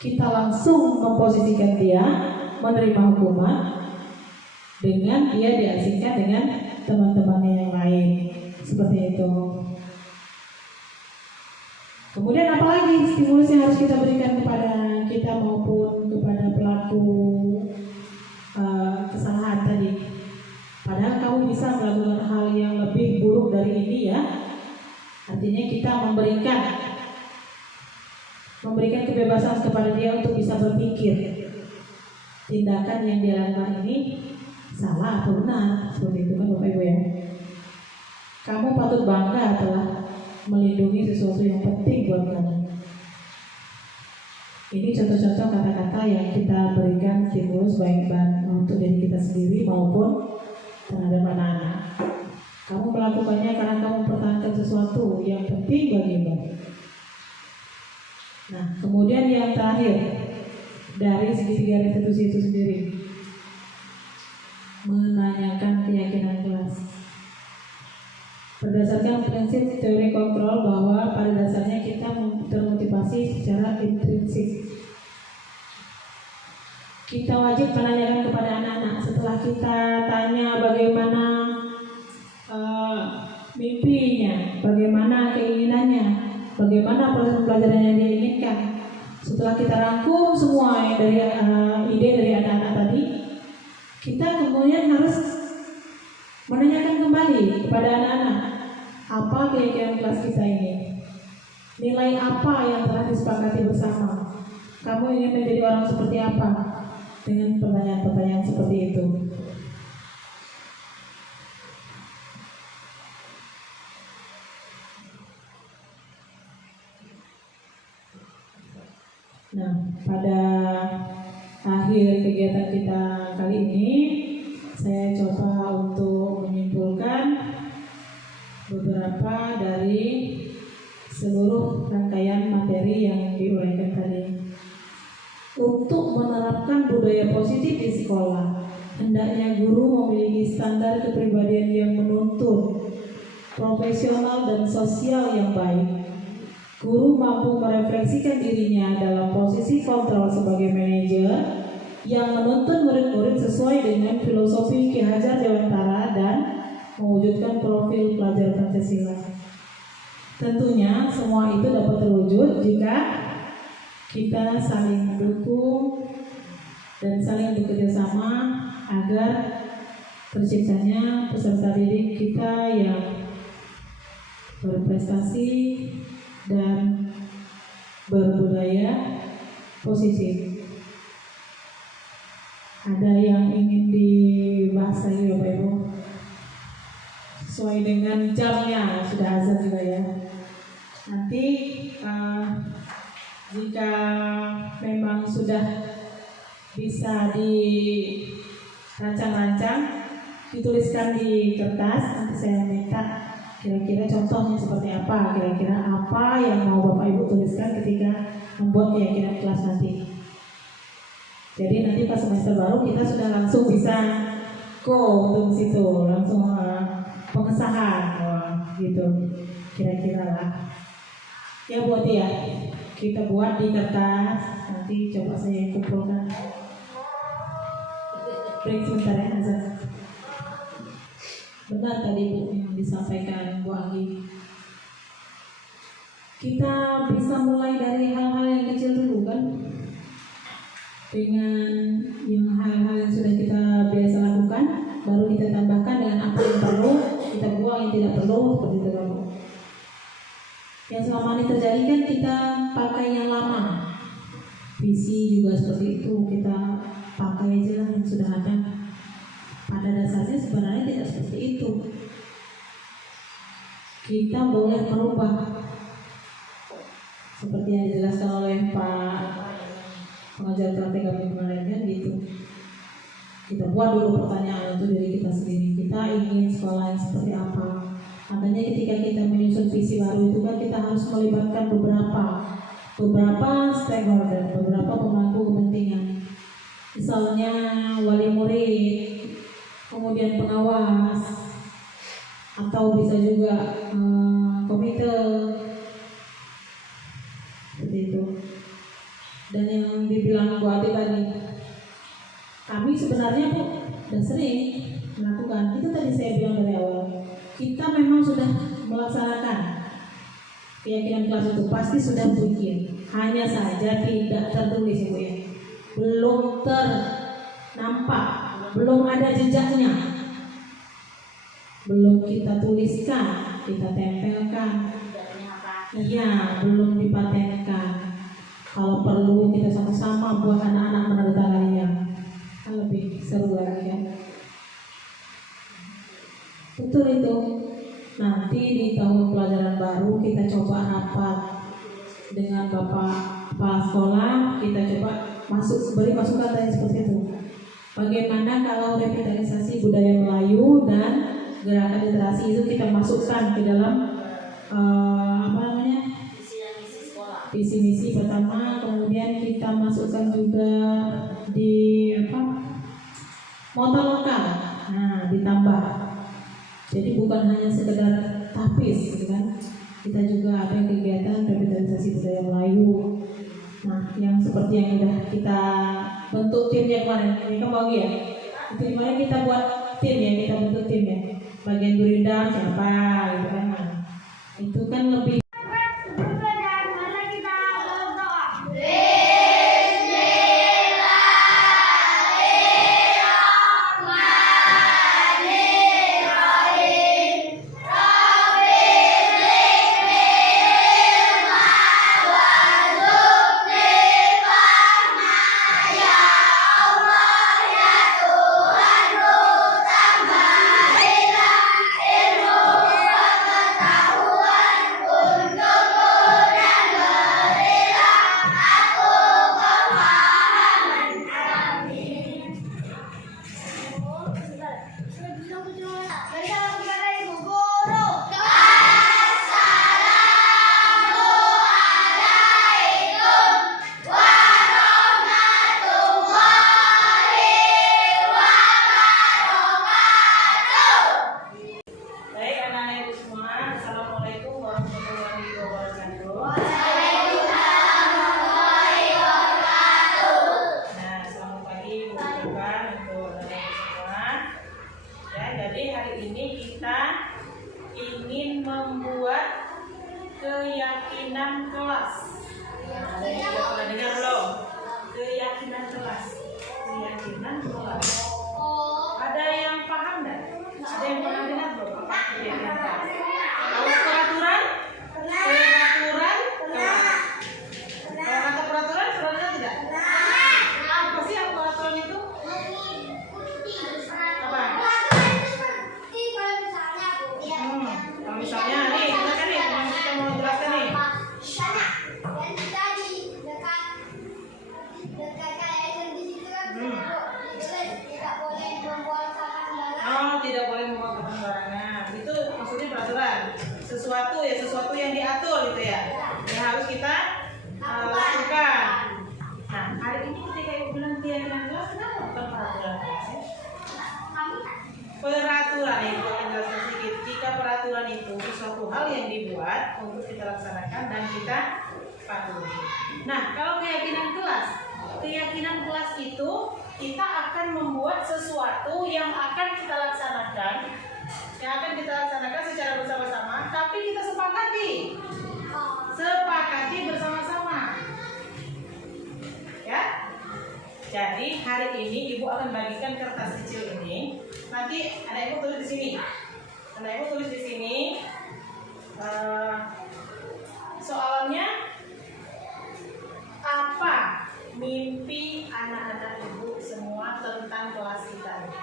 Kita langsung memposisikan dia menerima hukuman dengan dia diasingkan dengan teman-temannya yang lain. Seperti itu. Kemudian apalagi stimulus yang harus kita berikan kepada kita maupun kepada pelaku kesalahan tadi. Padahal kamu bisa melakukan hal yang lebih buruk dari ini ya. Artinya kita memberikan kebebasan kepada dia untuk bisa berpikir tindakan yang dia lakukan ini salah atau benar. Seperti itu kan Bapak Ibu ya. Kamu patut bangga telah melindungi sesuatu yang penting buat kamu. Ini contoh-contoh kata-kata yang kita berikan stimulus baik untuk diri kita sendiri maupun terhadap anak-anak. Kamu melakukannya karena kamu mempertahankan sesuatu yang penting bagimu. Nah, kemudian yang terakhir dari segitiga restitusi itu sendiri, menanyakan keyakinan kelas. Berdasarkan prinsip teori kontrol bahwa pada dasarnya kita termotivasi secara intrinsik. Kita wajib menanyakan kepada anak-anak setelah kita tanya bagaimana mimpinya, bagaimana keinginannya, bagaimana proses pembelajaran yang dia inginkan. Setelah kita rangkum semua yang dari ide dari anak-anak tadi, kita kemudian harus menanyakan kembali kepada anak-anak, apa keyakinan kelas kita ini, nilai apa yang telah disepakati bersama, kamu ingin menjadi orang seperti apa, dengan pertanyaan-pertanyaan seperti itu. Nah, pada akhir kegiatan kita kali ini, saya coba untuk menyimpulkan beberapa dari seluruh rangkaian materi yang diuraikan tadi. Untuk menerapkan budaya positif di sekolah, hendaknya guru memiliki standar kepribadian yang menuntun, profesional dan sosial yang baik. Guru mampu merefleksikan dirinya dalam posisi kontrol sebagai manajer yang menuntun murid-murid sesuai dengan filosofi Ki Hajar Dewantara dan mewujudkan profil pelajar Pancasila. Tentunya semua itu dapat terwujud jika kita saling mendukung dan saling bekerja sama agar terciptanya peserta didik kita yang berprestasi dan berbudaya positif. Ada yang ingin dibahas lagi Bapak Ibu? Sesuai dengan jamnya, sudah azan juga ya. Nanti jika memang sudah bisa dirancang-rancang, dituliskan di kertas, nanti saya minta kira-kira contohnya seperti apa, kira-kira apa yang mau Bapak Ibu tuliskan ketika membuat keyakinan kelas nanti. Jadi nanti pas semester baru kita sudah langsung bisa go untuk situ, langsung pengesahan, gitu kira-kira lah. Ya buat ya, kita buat di kertas, nanti coba saya kumpulkan. Break sebentar ya, Azan. Benar tadi Bu yang disampaikan Bu Anggi. Kita bisa mulai dari hal-hal yang kecil dulu kan, dengan yang hal-hal yang sudah kita biasa lakukan, baru kita tambahkan dengan apa yang perlu, kita buang yang tidak perlu, seperti itu kan. Yang selama ini terjadi kan kita pakai yang lama, visi juga seperti itu, kita pakai aja lah yang sudah ada. Pada dasarnya sebenarnya tidak seperti itu. Kita boleh merubah, seperti yang dijelaskan oleh Pak pengajar praktek kami kemarin kan gitu. Kita buat dulu pertanyaan untuk diri kita sendiri. Kita ingin sekolah yang seperti apa? Makanya ketika kita menyusun visi baru itu kan kita harus melibatkan beberapa stakeholder, beberapa pemangku kepentingan. Misalnya wali murid, kemudian pengawas, atau bisa juga komite, seperti itu. Dan yang dibilang Bu Ati tadi, kami sebenarnya Bu sudah sering melakukan itu tadi saya bilang dari awal. Kita memang sudah melaksanakan keyakinan kelas itu, pasti sudah bikin, hanya saja tidak tertulis Bu ya, belum ternampak, belum ada jejaknya, belum kita tuliskan, kita tempelkan, iya belum dipatenkan. Kalau perlu kita sama-sama buat anak-anak menandatanganinya, kan lebih seru lagi kan. Betul itu. Nanti di tahun pelajaran baru kita coba rapat dengan Bapak Kepala Sekolah, kita coba beri masukan tadi seperti itu. Bagaimana kalau revitalisasi budaya Melayu dan gerakan literasi itu kita masukkan ke dalam visi misi pertama, kemudian kita masukkan juga di moto lokal. Nah, ditambah. Jadi bukan hanya sekedar tahfiz, gitu kan? Kita juga ada kegiatan revitalisasi budaya Melayu. Nah, yang seperti yang sudah kita bentuk timnya kemarin, ini kan bagi ya. Itu dimana kita buat tim ya, kita bentuk tim ya. Bagian gurindam siapa, gitu kan? Nah, itu kan lebih Assalamualaikum warahmatullahi wabarakatuh. Nah, selamat pagi bukan untuk anak semua. Ya, jadi hari ini kita ingin membuat keyakinan kelas. Nah, ada yang sudah pernah dengar belum? Keyakinan kelas. Keyakinan kelas. Ada yang paham nggak? Ada yang pernah dengar belum? Apa keyakinan kelas? Kalau peraturan kelas. Kalau kata peraturan, peraturan tidak? Apa sih yang peraturan itu? Apa? Kalau misalnya nih, silakan nih, yang kita mau jelaskan nih. Oh, tidak boleh membuang sembarangan. Itu maksudnya peraturan. Sesuatu yang diatur gitu ya. Yang harus kita lakukan. Nah, hari ini ketika ibu bilang keyakinan kelas, kenapa bukan peraturan kelas? Peraturan itu akan jelaskan sedikit. Jika peraturan itu sesuatu hal yang dibuat untuk kita laksanakan dan kita patuhi. Nah, kalau keyakinan kelas itu kita akan membuat sesuatu yang akan kita laksanakan, secara bersama-sama, tapi kita sepakati bersama-sama. Ya. Jadi hari ini ibu akan bagikan kertas kecil ini. Nanti anak ibu tulis di sini. Soalnya apa mimpi anak-anak ibu semua tentang kelas kita ini?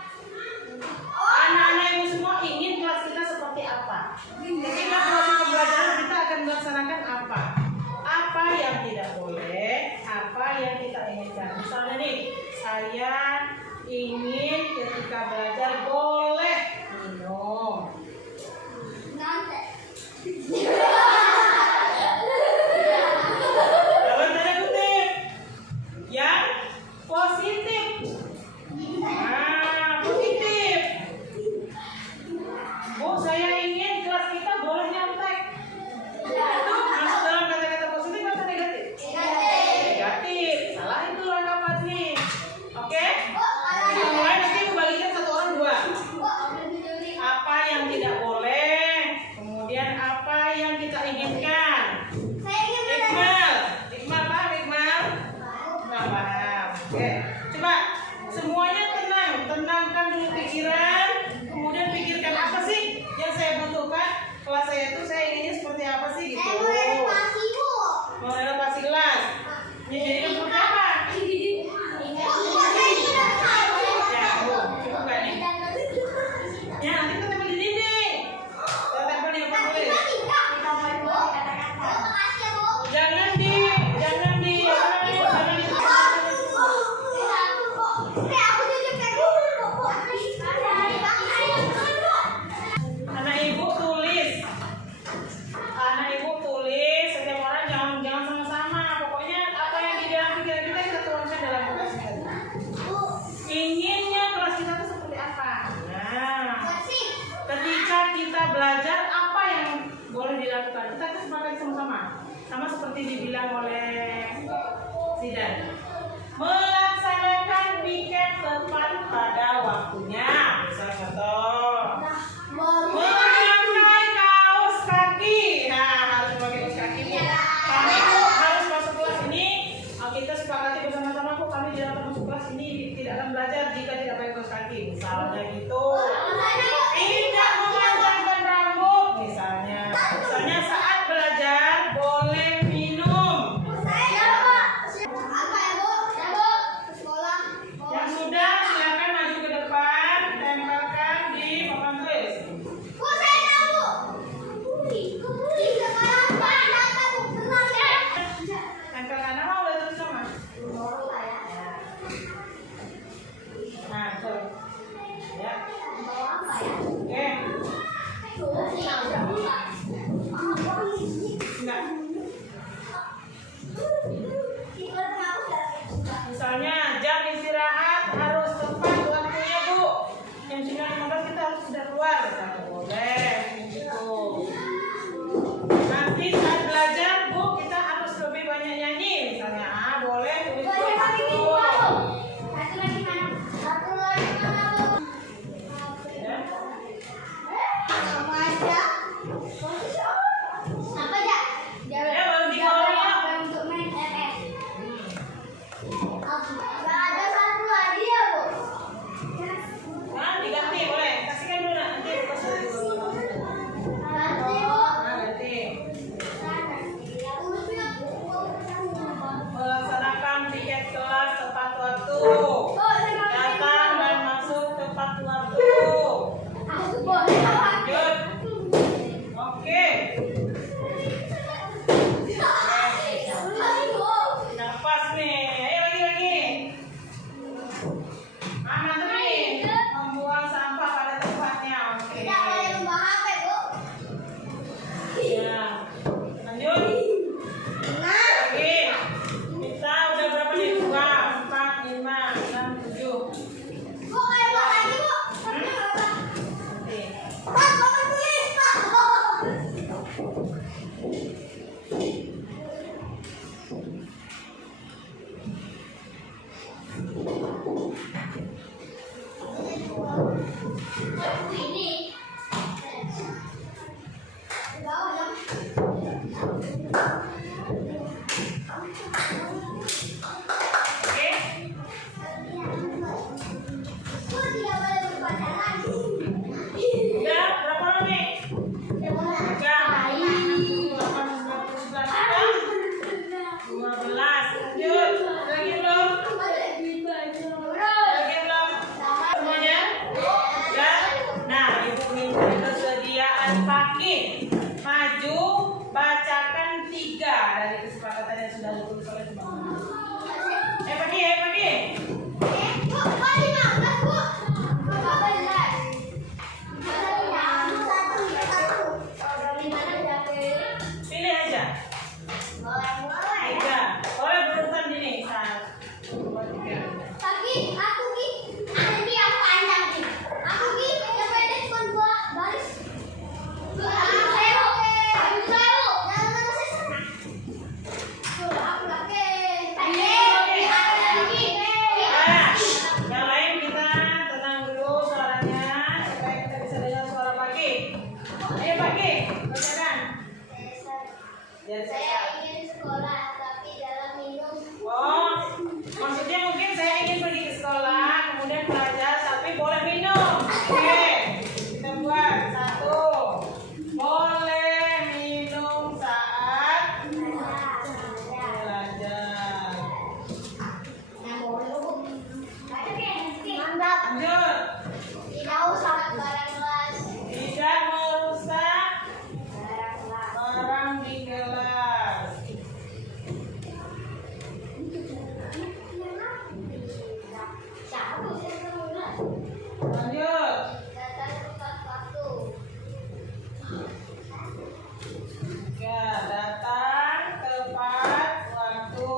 Anak-anak ibu semua ingin kelas kita seperti apa? Ketika proses pembelajaran kita akan melaksanakan apa? Apa yang tidak boleh? Apa yang kita inginkan? Misalnya nih, saya ingin ketika belajar boleh minum. Dalam tanda kutip yang positif. Nah, positif. Bu, saya ingin kelas kita boleh nyontek. Itu masuk dalam kata-kata positif atau negatif? Negatif. Salah itu langkah pasti. Oke? Kita mulai, nanti ibu bagikan satu orang dua. Apa yang tidak boleh, kemudian apa yang kita inginkan. Iqmal paham Iqmal? Nggak paham. Oke. Coba semuanya tenangkan dulu pikiran, kemudian pikirkan apa sih yang saya butuhkan. Kelas saya itu saya inginnya seperti apa sih gitu. Mau renovasi kelas. Ini jadi seperti apa? Ya, Bu, cukup nggak nih? Ya, nanti kita tempel di dinding. Kita tempel di depan tulis. Jangan di anak ibu tulis, setiap orang jangan sama-sama. Pokoknya apa yang di dalam pikiran kita tuangkan dalam kertas kita. Inginnya kelas kita itu seperti apa? Nah, ketika kita belajar apa yang boleh dilakukan, kita kesepakatan sama-sama. Sama seperti dibilang oleh Zidan, melaksanakan piket tepat pada waktunya. Misalnya contoh, memakai kaos kaki. Nah, harus pakai kaos kaki. Kami harus masuk kelas ini. Kita sepakati bersama-sama kok kami tidak akan masuk kelas ini, tidak akan belajar jika tidak pakai kaos kaki. Misalnya gitu. Tidak memanjangkan rambut. Misalnya saat belajar boleh minum. Yang sudah silakan maju ke depan, tempelkan di papan tulis. Tempelkan nama boleh tulis sama. Nah, tuh. Ya. Oke. Enggak. Misalnya jam istirahat harus tepat waktunya, Bu. Jam 9.15 kita harus sudah keluar. Boleh gitu. maju bacakan 3 dari kesepakatan yang sudah ditulis oleh teman-teman. Pergi. Pilih aja. 3. Boleh berurutan gini. 1, 2, 3. Tapi aku ini yang panjang nih. Aku yang pendek cuma 2 baris. Yang lain kita tenang dulu suaranya supaya kita bisa dengar suara pagi. Ayo pagi, bacakan. Biar Saya saya. ingin sekolah tapi dalam minum. Oh, maksudnya mungkin saya ingin pergi ke sekolah, kemudian belajar, tapi boleh minum. Oke, kita buat 1. Boleh minum saat belajar. Mantap. Lanjut. Tidak usah barang kelas. Tidak merusak Barang kelas. barang di kelas. Lanjut. Datang tepat waktu. 3. Datang tepat waktu.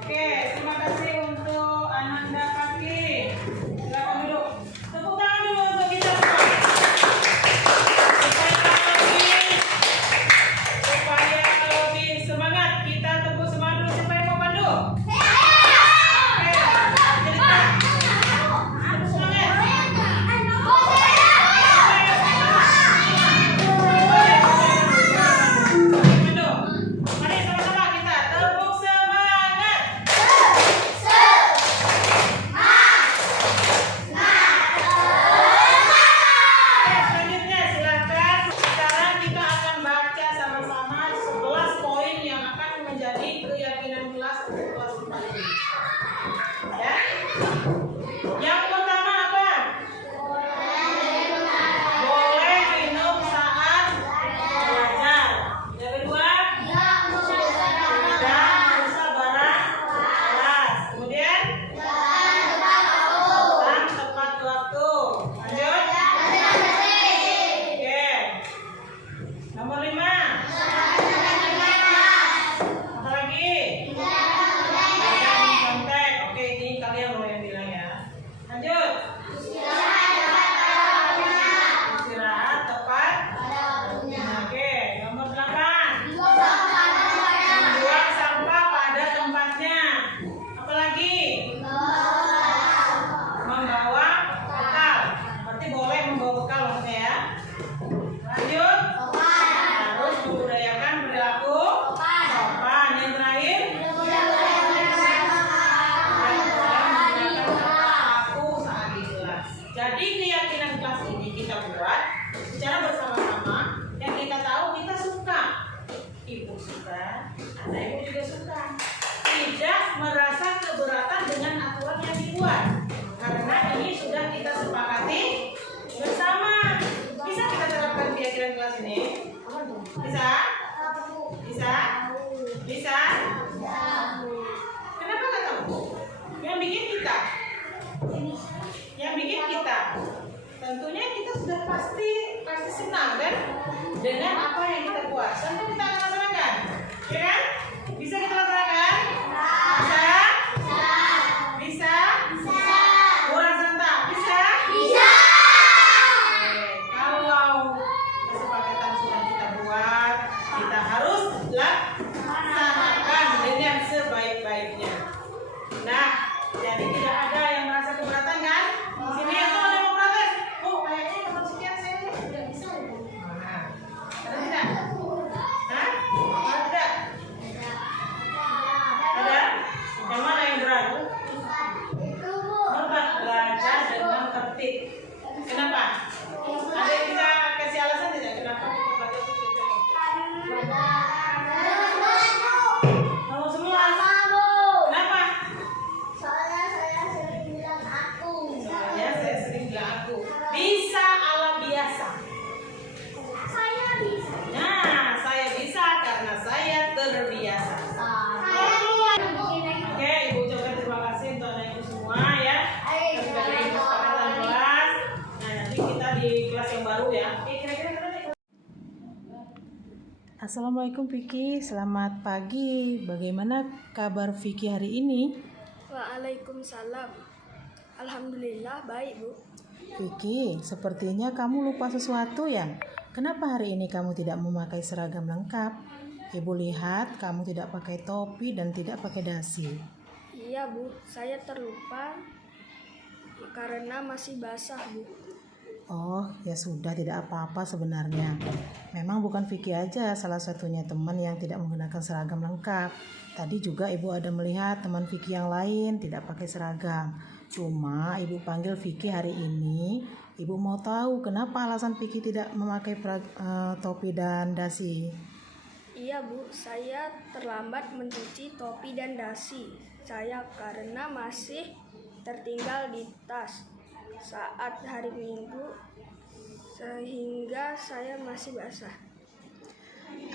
Oke, terima kasih untuk Ananda Kaki. Silakan duduk. Tepuk tangan dulu untuk kita semua. Supaya lebih semangat, kita tepuk semangat dulu. Siapa yang mau pandu? Oke, cerita. Tepuk semangat. Pandu. Mari sama-sama kita tepuk semangat. Selanjutnya silakan. Sekarang kita akan baca sama-sama 11 poin yang akan menjadi keyakinan kelas untuk kelas 4 ini. Ya. Yang pertama apa? Boleh minum saat belajar. Yang kedua, tidak merusak barang kelas. Kemudian, datang tepat waktu. Lanjut. Oke. Nomor 5. Apa lagi? Jangan contek. Oke, ini kalian loh yang bilang ya. Lanjut. Istirahat tepat. Oke, nomor 8. Buang sampah pada tempatnya. Apa lagi? Membawa bekal. Berarti boleh membawa bekal maksudnya ya. Lanjut. Harus membudayakan perilaku sopan. Yang terakhir, aku saat di kelas. Jadi keyakinan kelas ini kita buat secara bersama-sama. Yang kita tahu kita suka, ibu suka, anak ibu juga suka. Tidak merasa keberatan dengan aturan yang dibuat, karena ini sudah kita sepakati bersama. Bisa kita terapkan keyakinan kelas ini? Bisa? Bisa? Bisa? Kenapa nggak tahu? Yang bikin kita. Yang bikin kita. Tentunya kita sudah pasti senang kan dengan apa yang kita buat. Tentu kita akan laksanakan, ya kan? Bisa kita laksanakan? Bisa? Bisa? Kurang serentak? Bisa? Kalau kesepakatan sudah kita buat, kita harus laksanakan dengan sebaik-baiknya. Nah, jadi tidak ada yang merasa keberatan kan? Di sini itu ada yang mau protes. Oh, kayaknya nomor sekian saya tidak bisa. Nah, ada tidak? Assalamualaikum Vicky, selamat pagi. Bagaimana kabar Vicky hari ini? Waalaikumsalam. Alhamdulillah baik, Bu. Vicky, sepertinya kamu lupa sesuatu ya? Kenapa hari ini kamu tidak memakai seragam lengkap? Ibu lihat kamu tidak pakai topi dan tidak pakai dasi. Iya, Bu. Saya terlupa karena masih basah, Bu. Oh, ya sudah, tidak apa-apa sebenarnya. Memang bukan Vicky aja salah satunya teman yang tidak menggunakan seragam lengkap. Tadi juga Ibu ada melihat teman Vicky yang lain tidak pakai seragam. Cuma Ibu panggil Vicky hari ini, Ibu mau tahu kenapa alasan Vicky tidak memakai topi dan dasi. Iya, Bu. Saya terlambat mencuci topi dan dasi saya karena masih tertinggal di tas saat hari Minggu sehingga saya masih basah.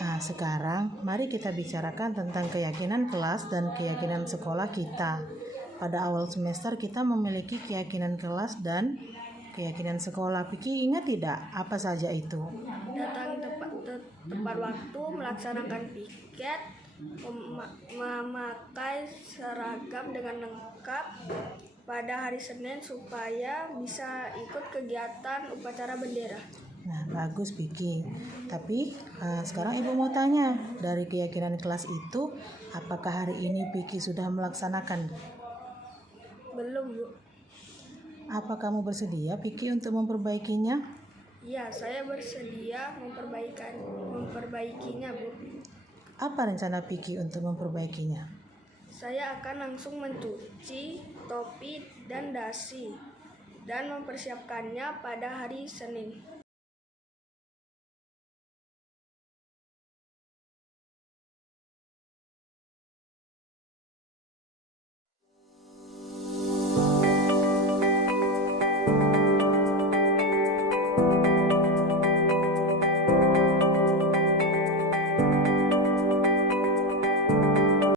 Nah, sekarang mari kita bicarakan tentang keyakinan kelas dan keyakinan sekolah kita. Pada awal semester kita memiliki keyakinan kelas dan keyakinan sekolah. Vicky ingat tidak apa saja itu? Datang tepat waktu, melaksanakan piket, memakai seragam dengan lengkap pada hari Senin supaya bisa ikut kegiatan upacara bendera. Nah, bagus Vicky. Tapi sekarang Ibu mau tanya, dari keyakinan kelas itu, apakah hari ini Vicky sudah melaksanakan? Belum, Bu. Apa kamu bersedia Vicky untuk memperbaikinya? Ya, saya bersedia memperbaikinya, Bu. Apa rencana Vicky untuk memperbaikinya? Saya akan langsung mencuci topi dan dasi dan mempersiapkannya pada hari Senin.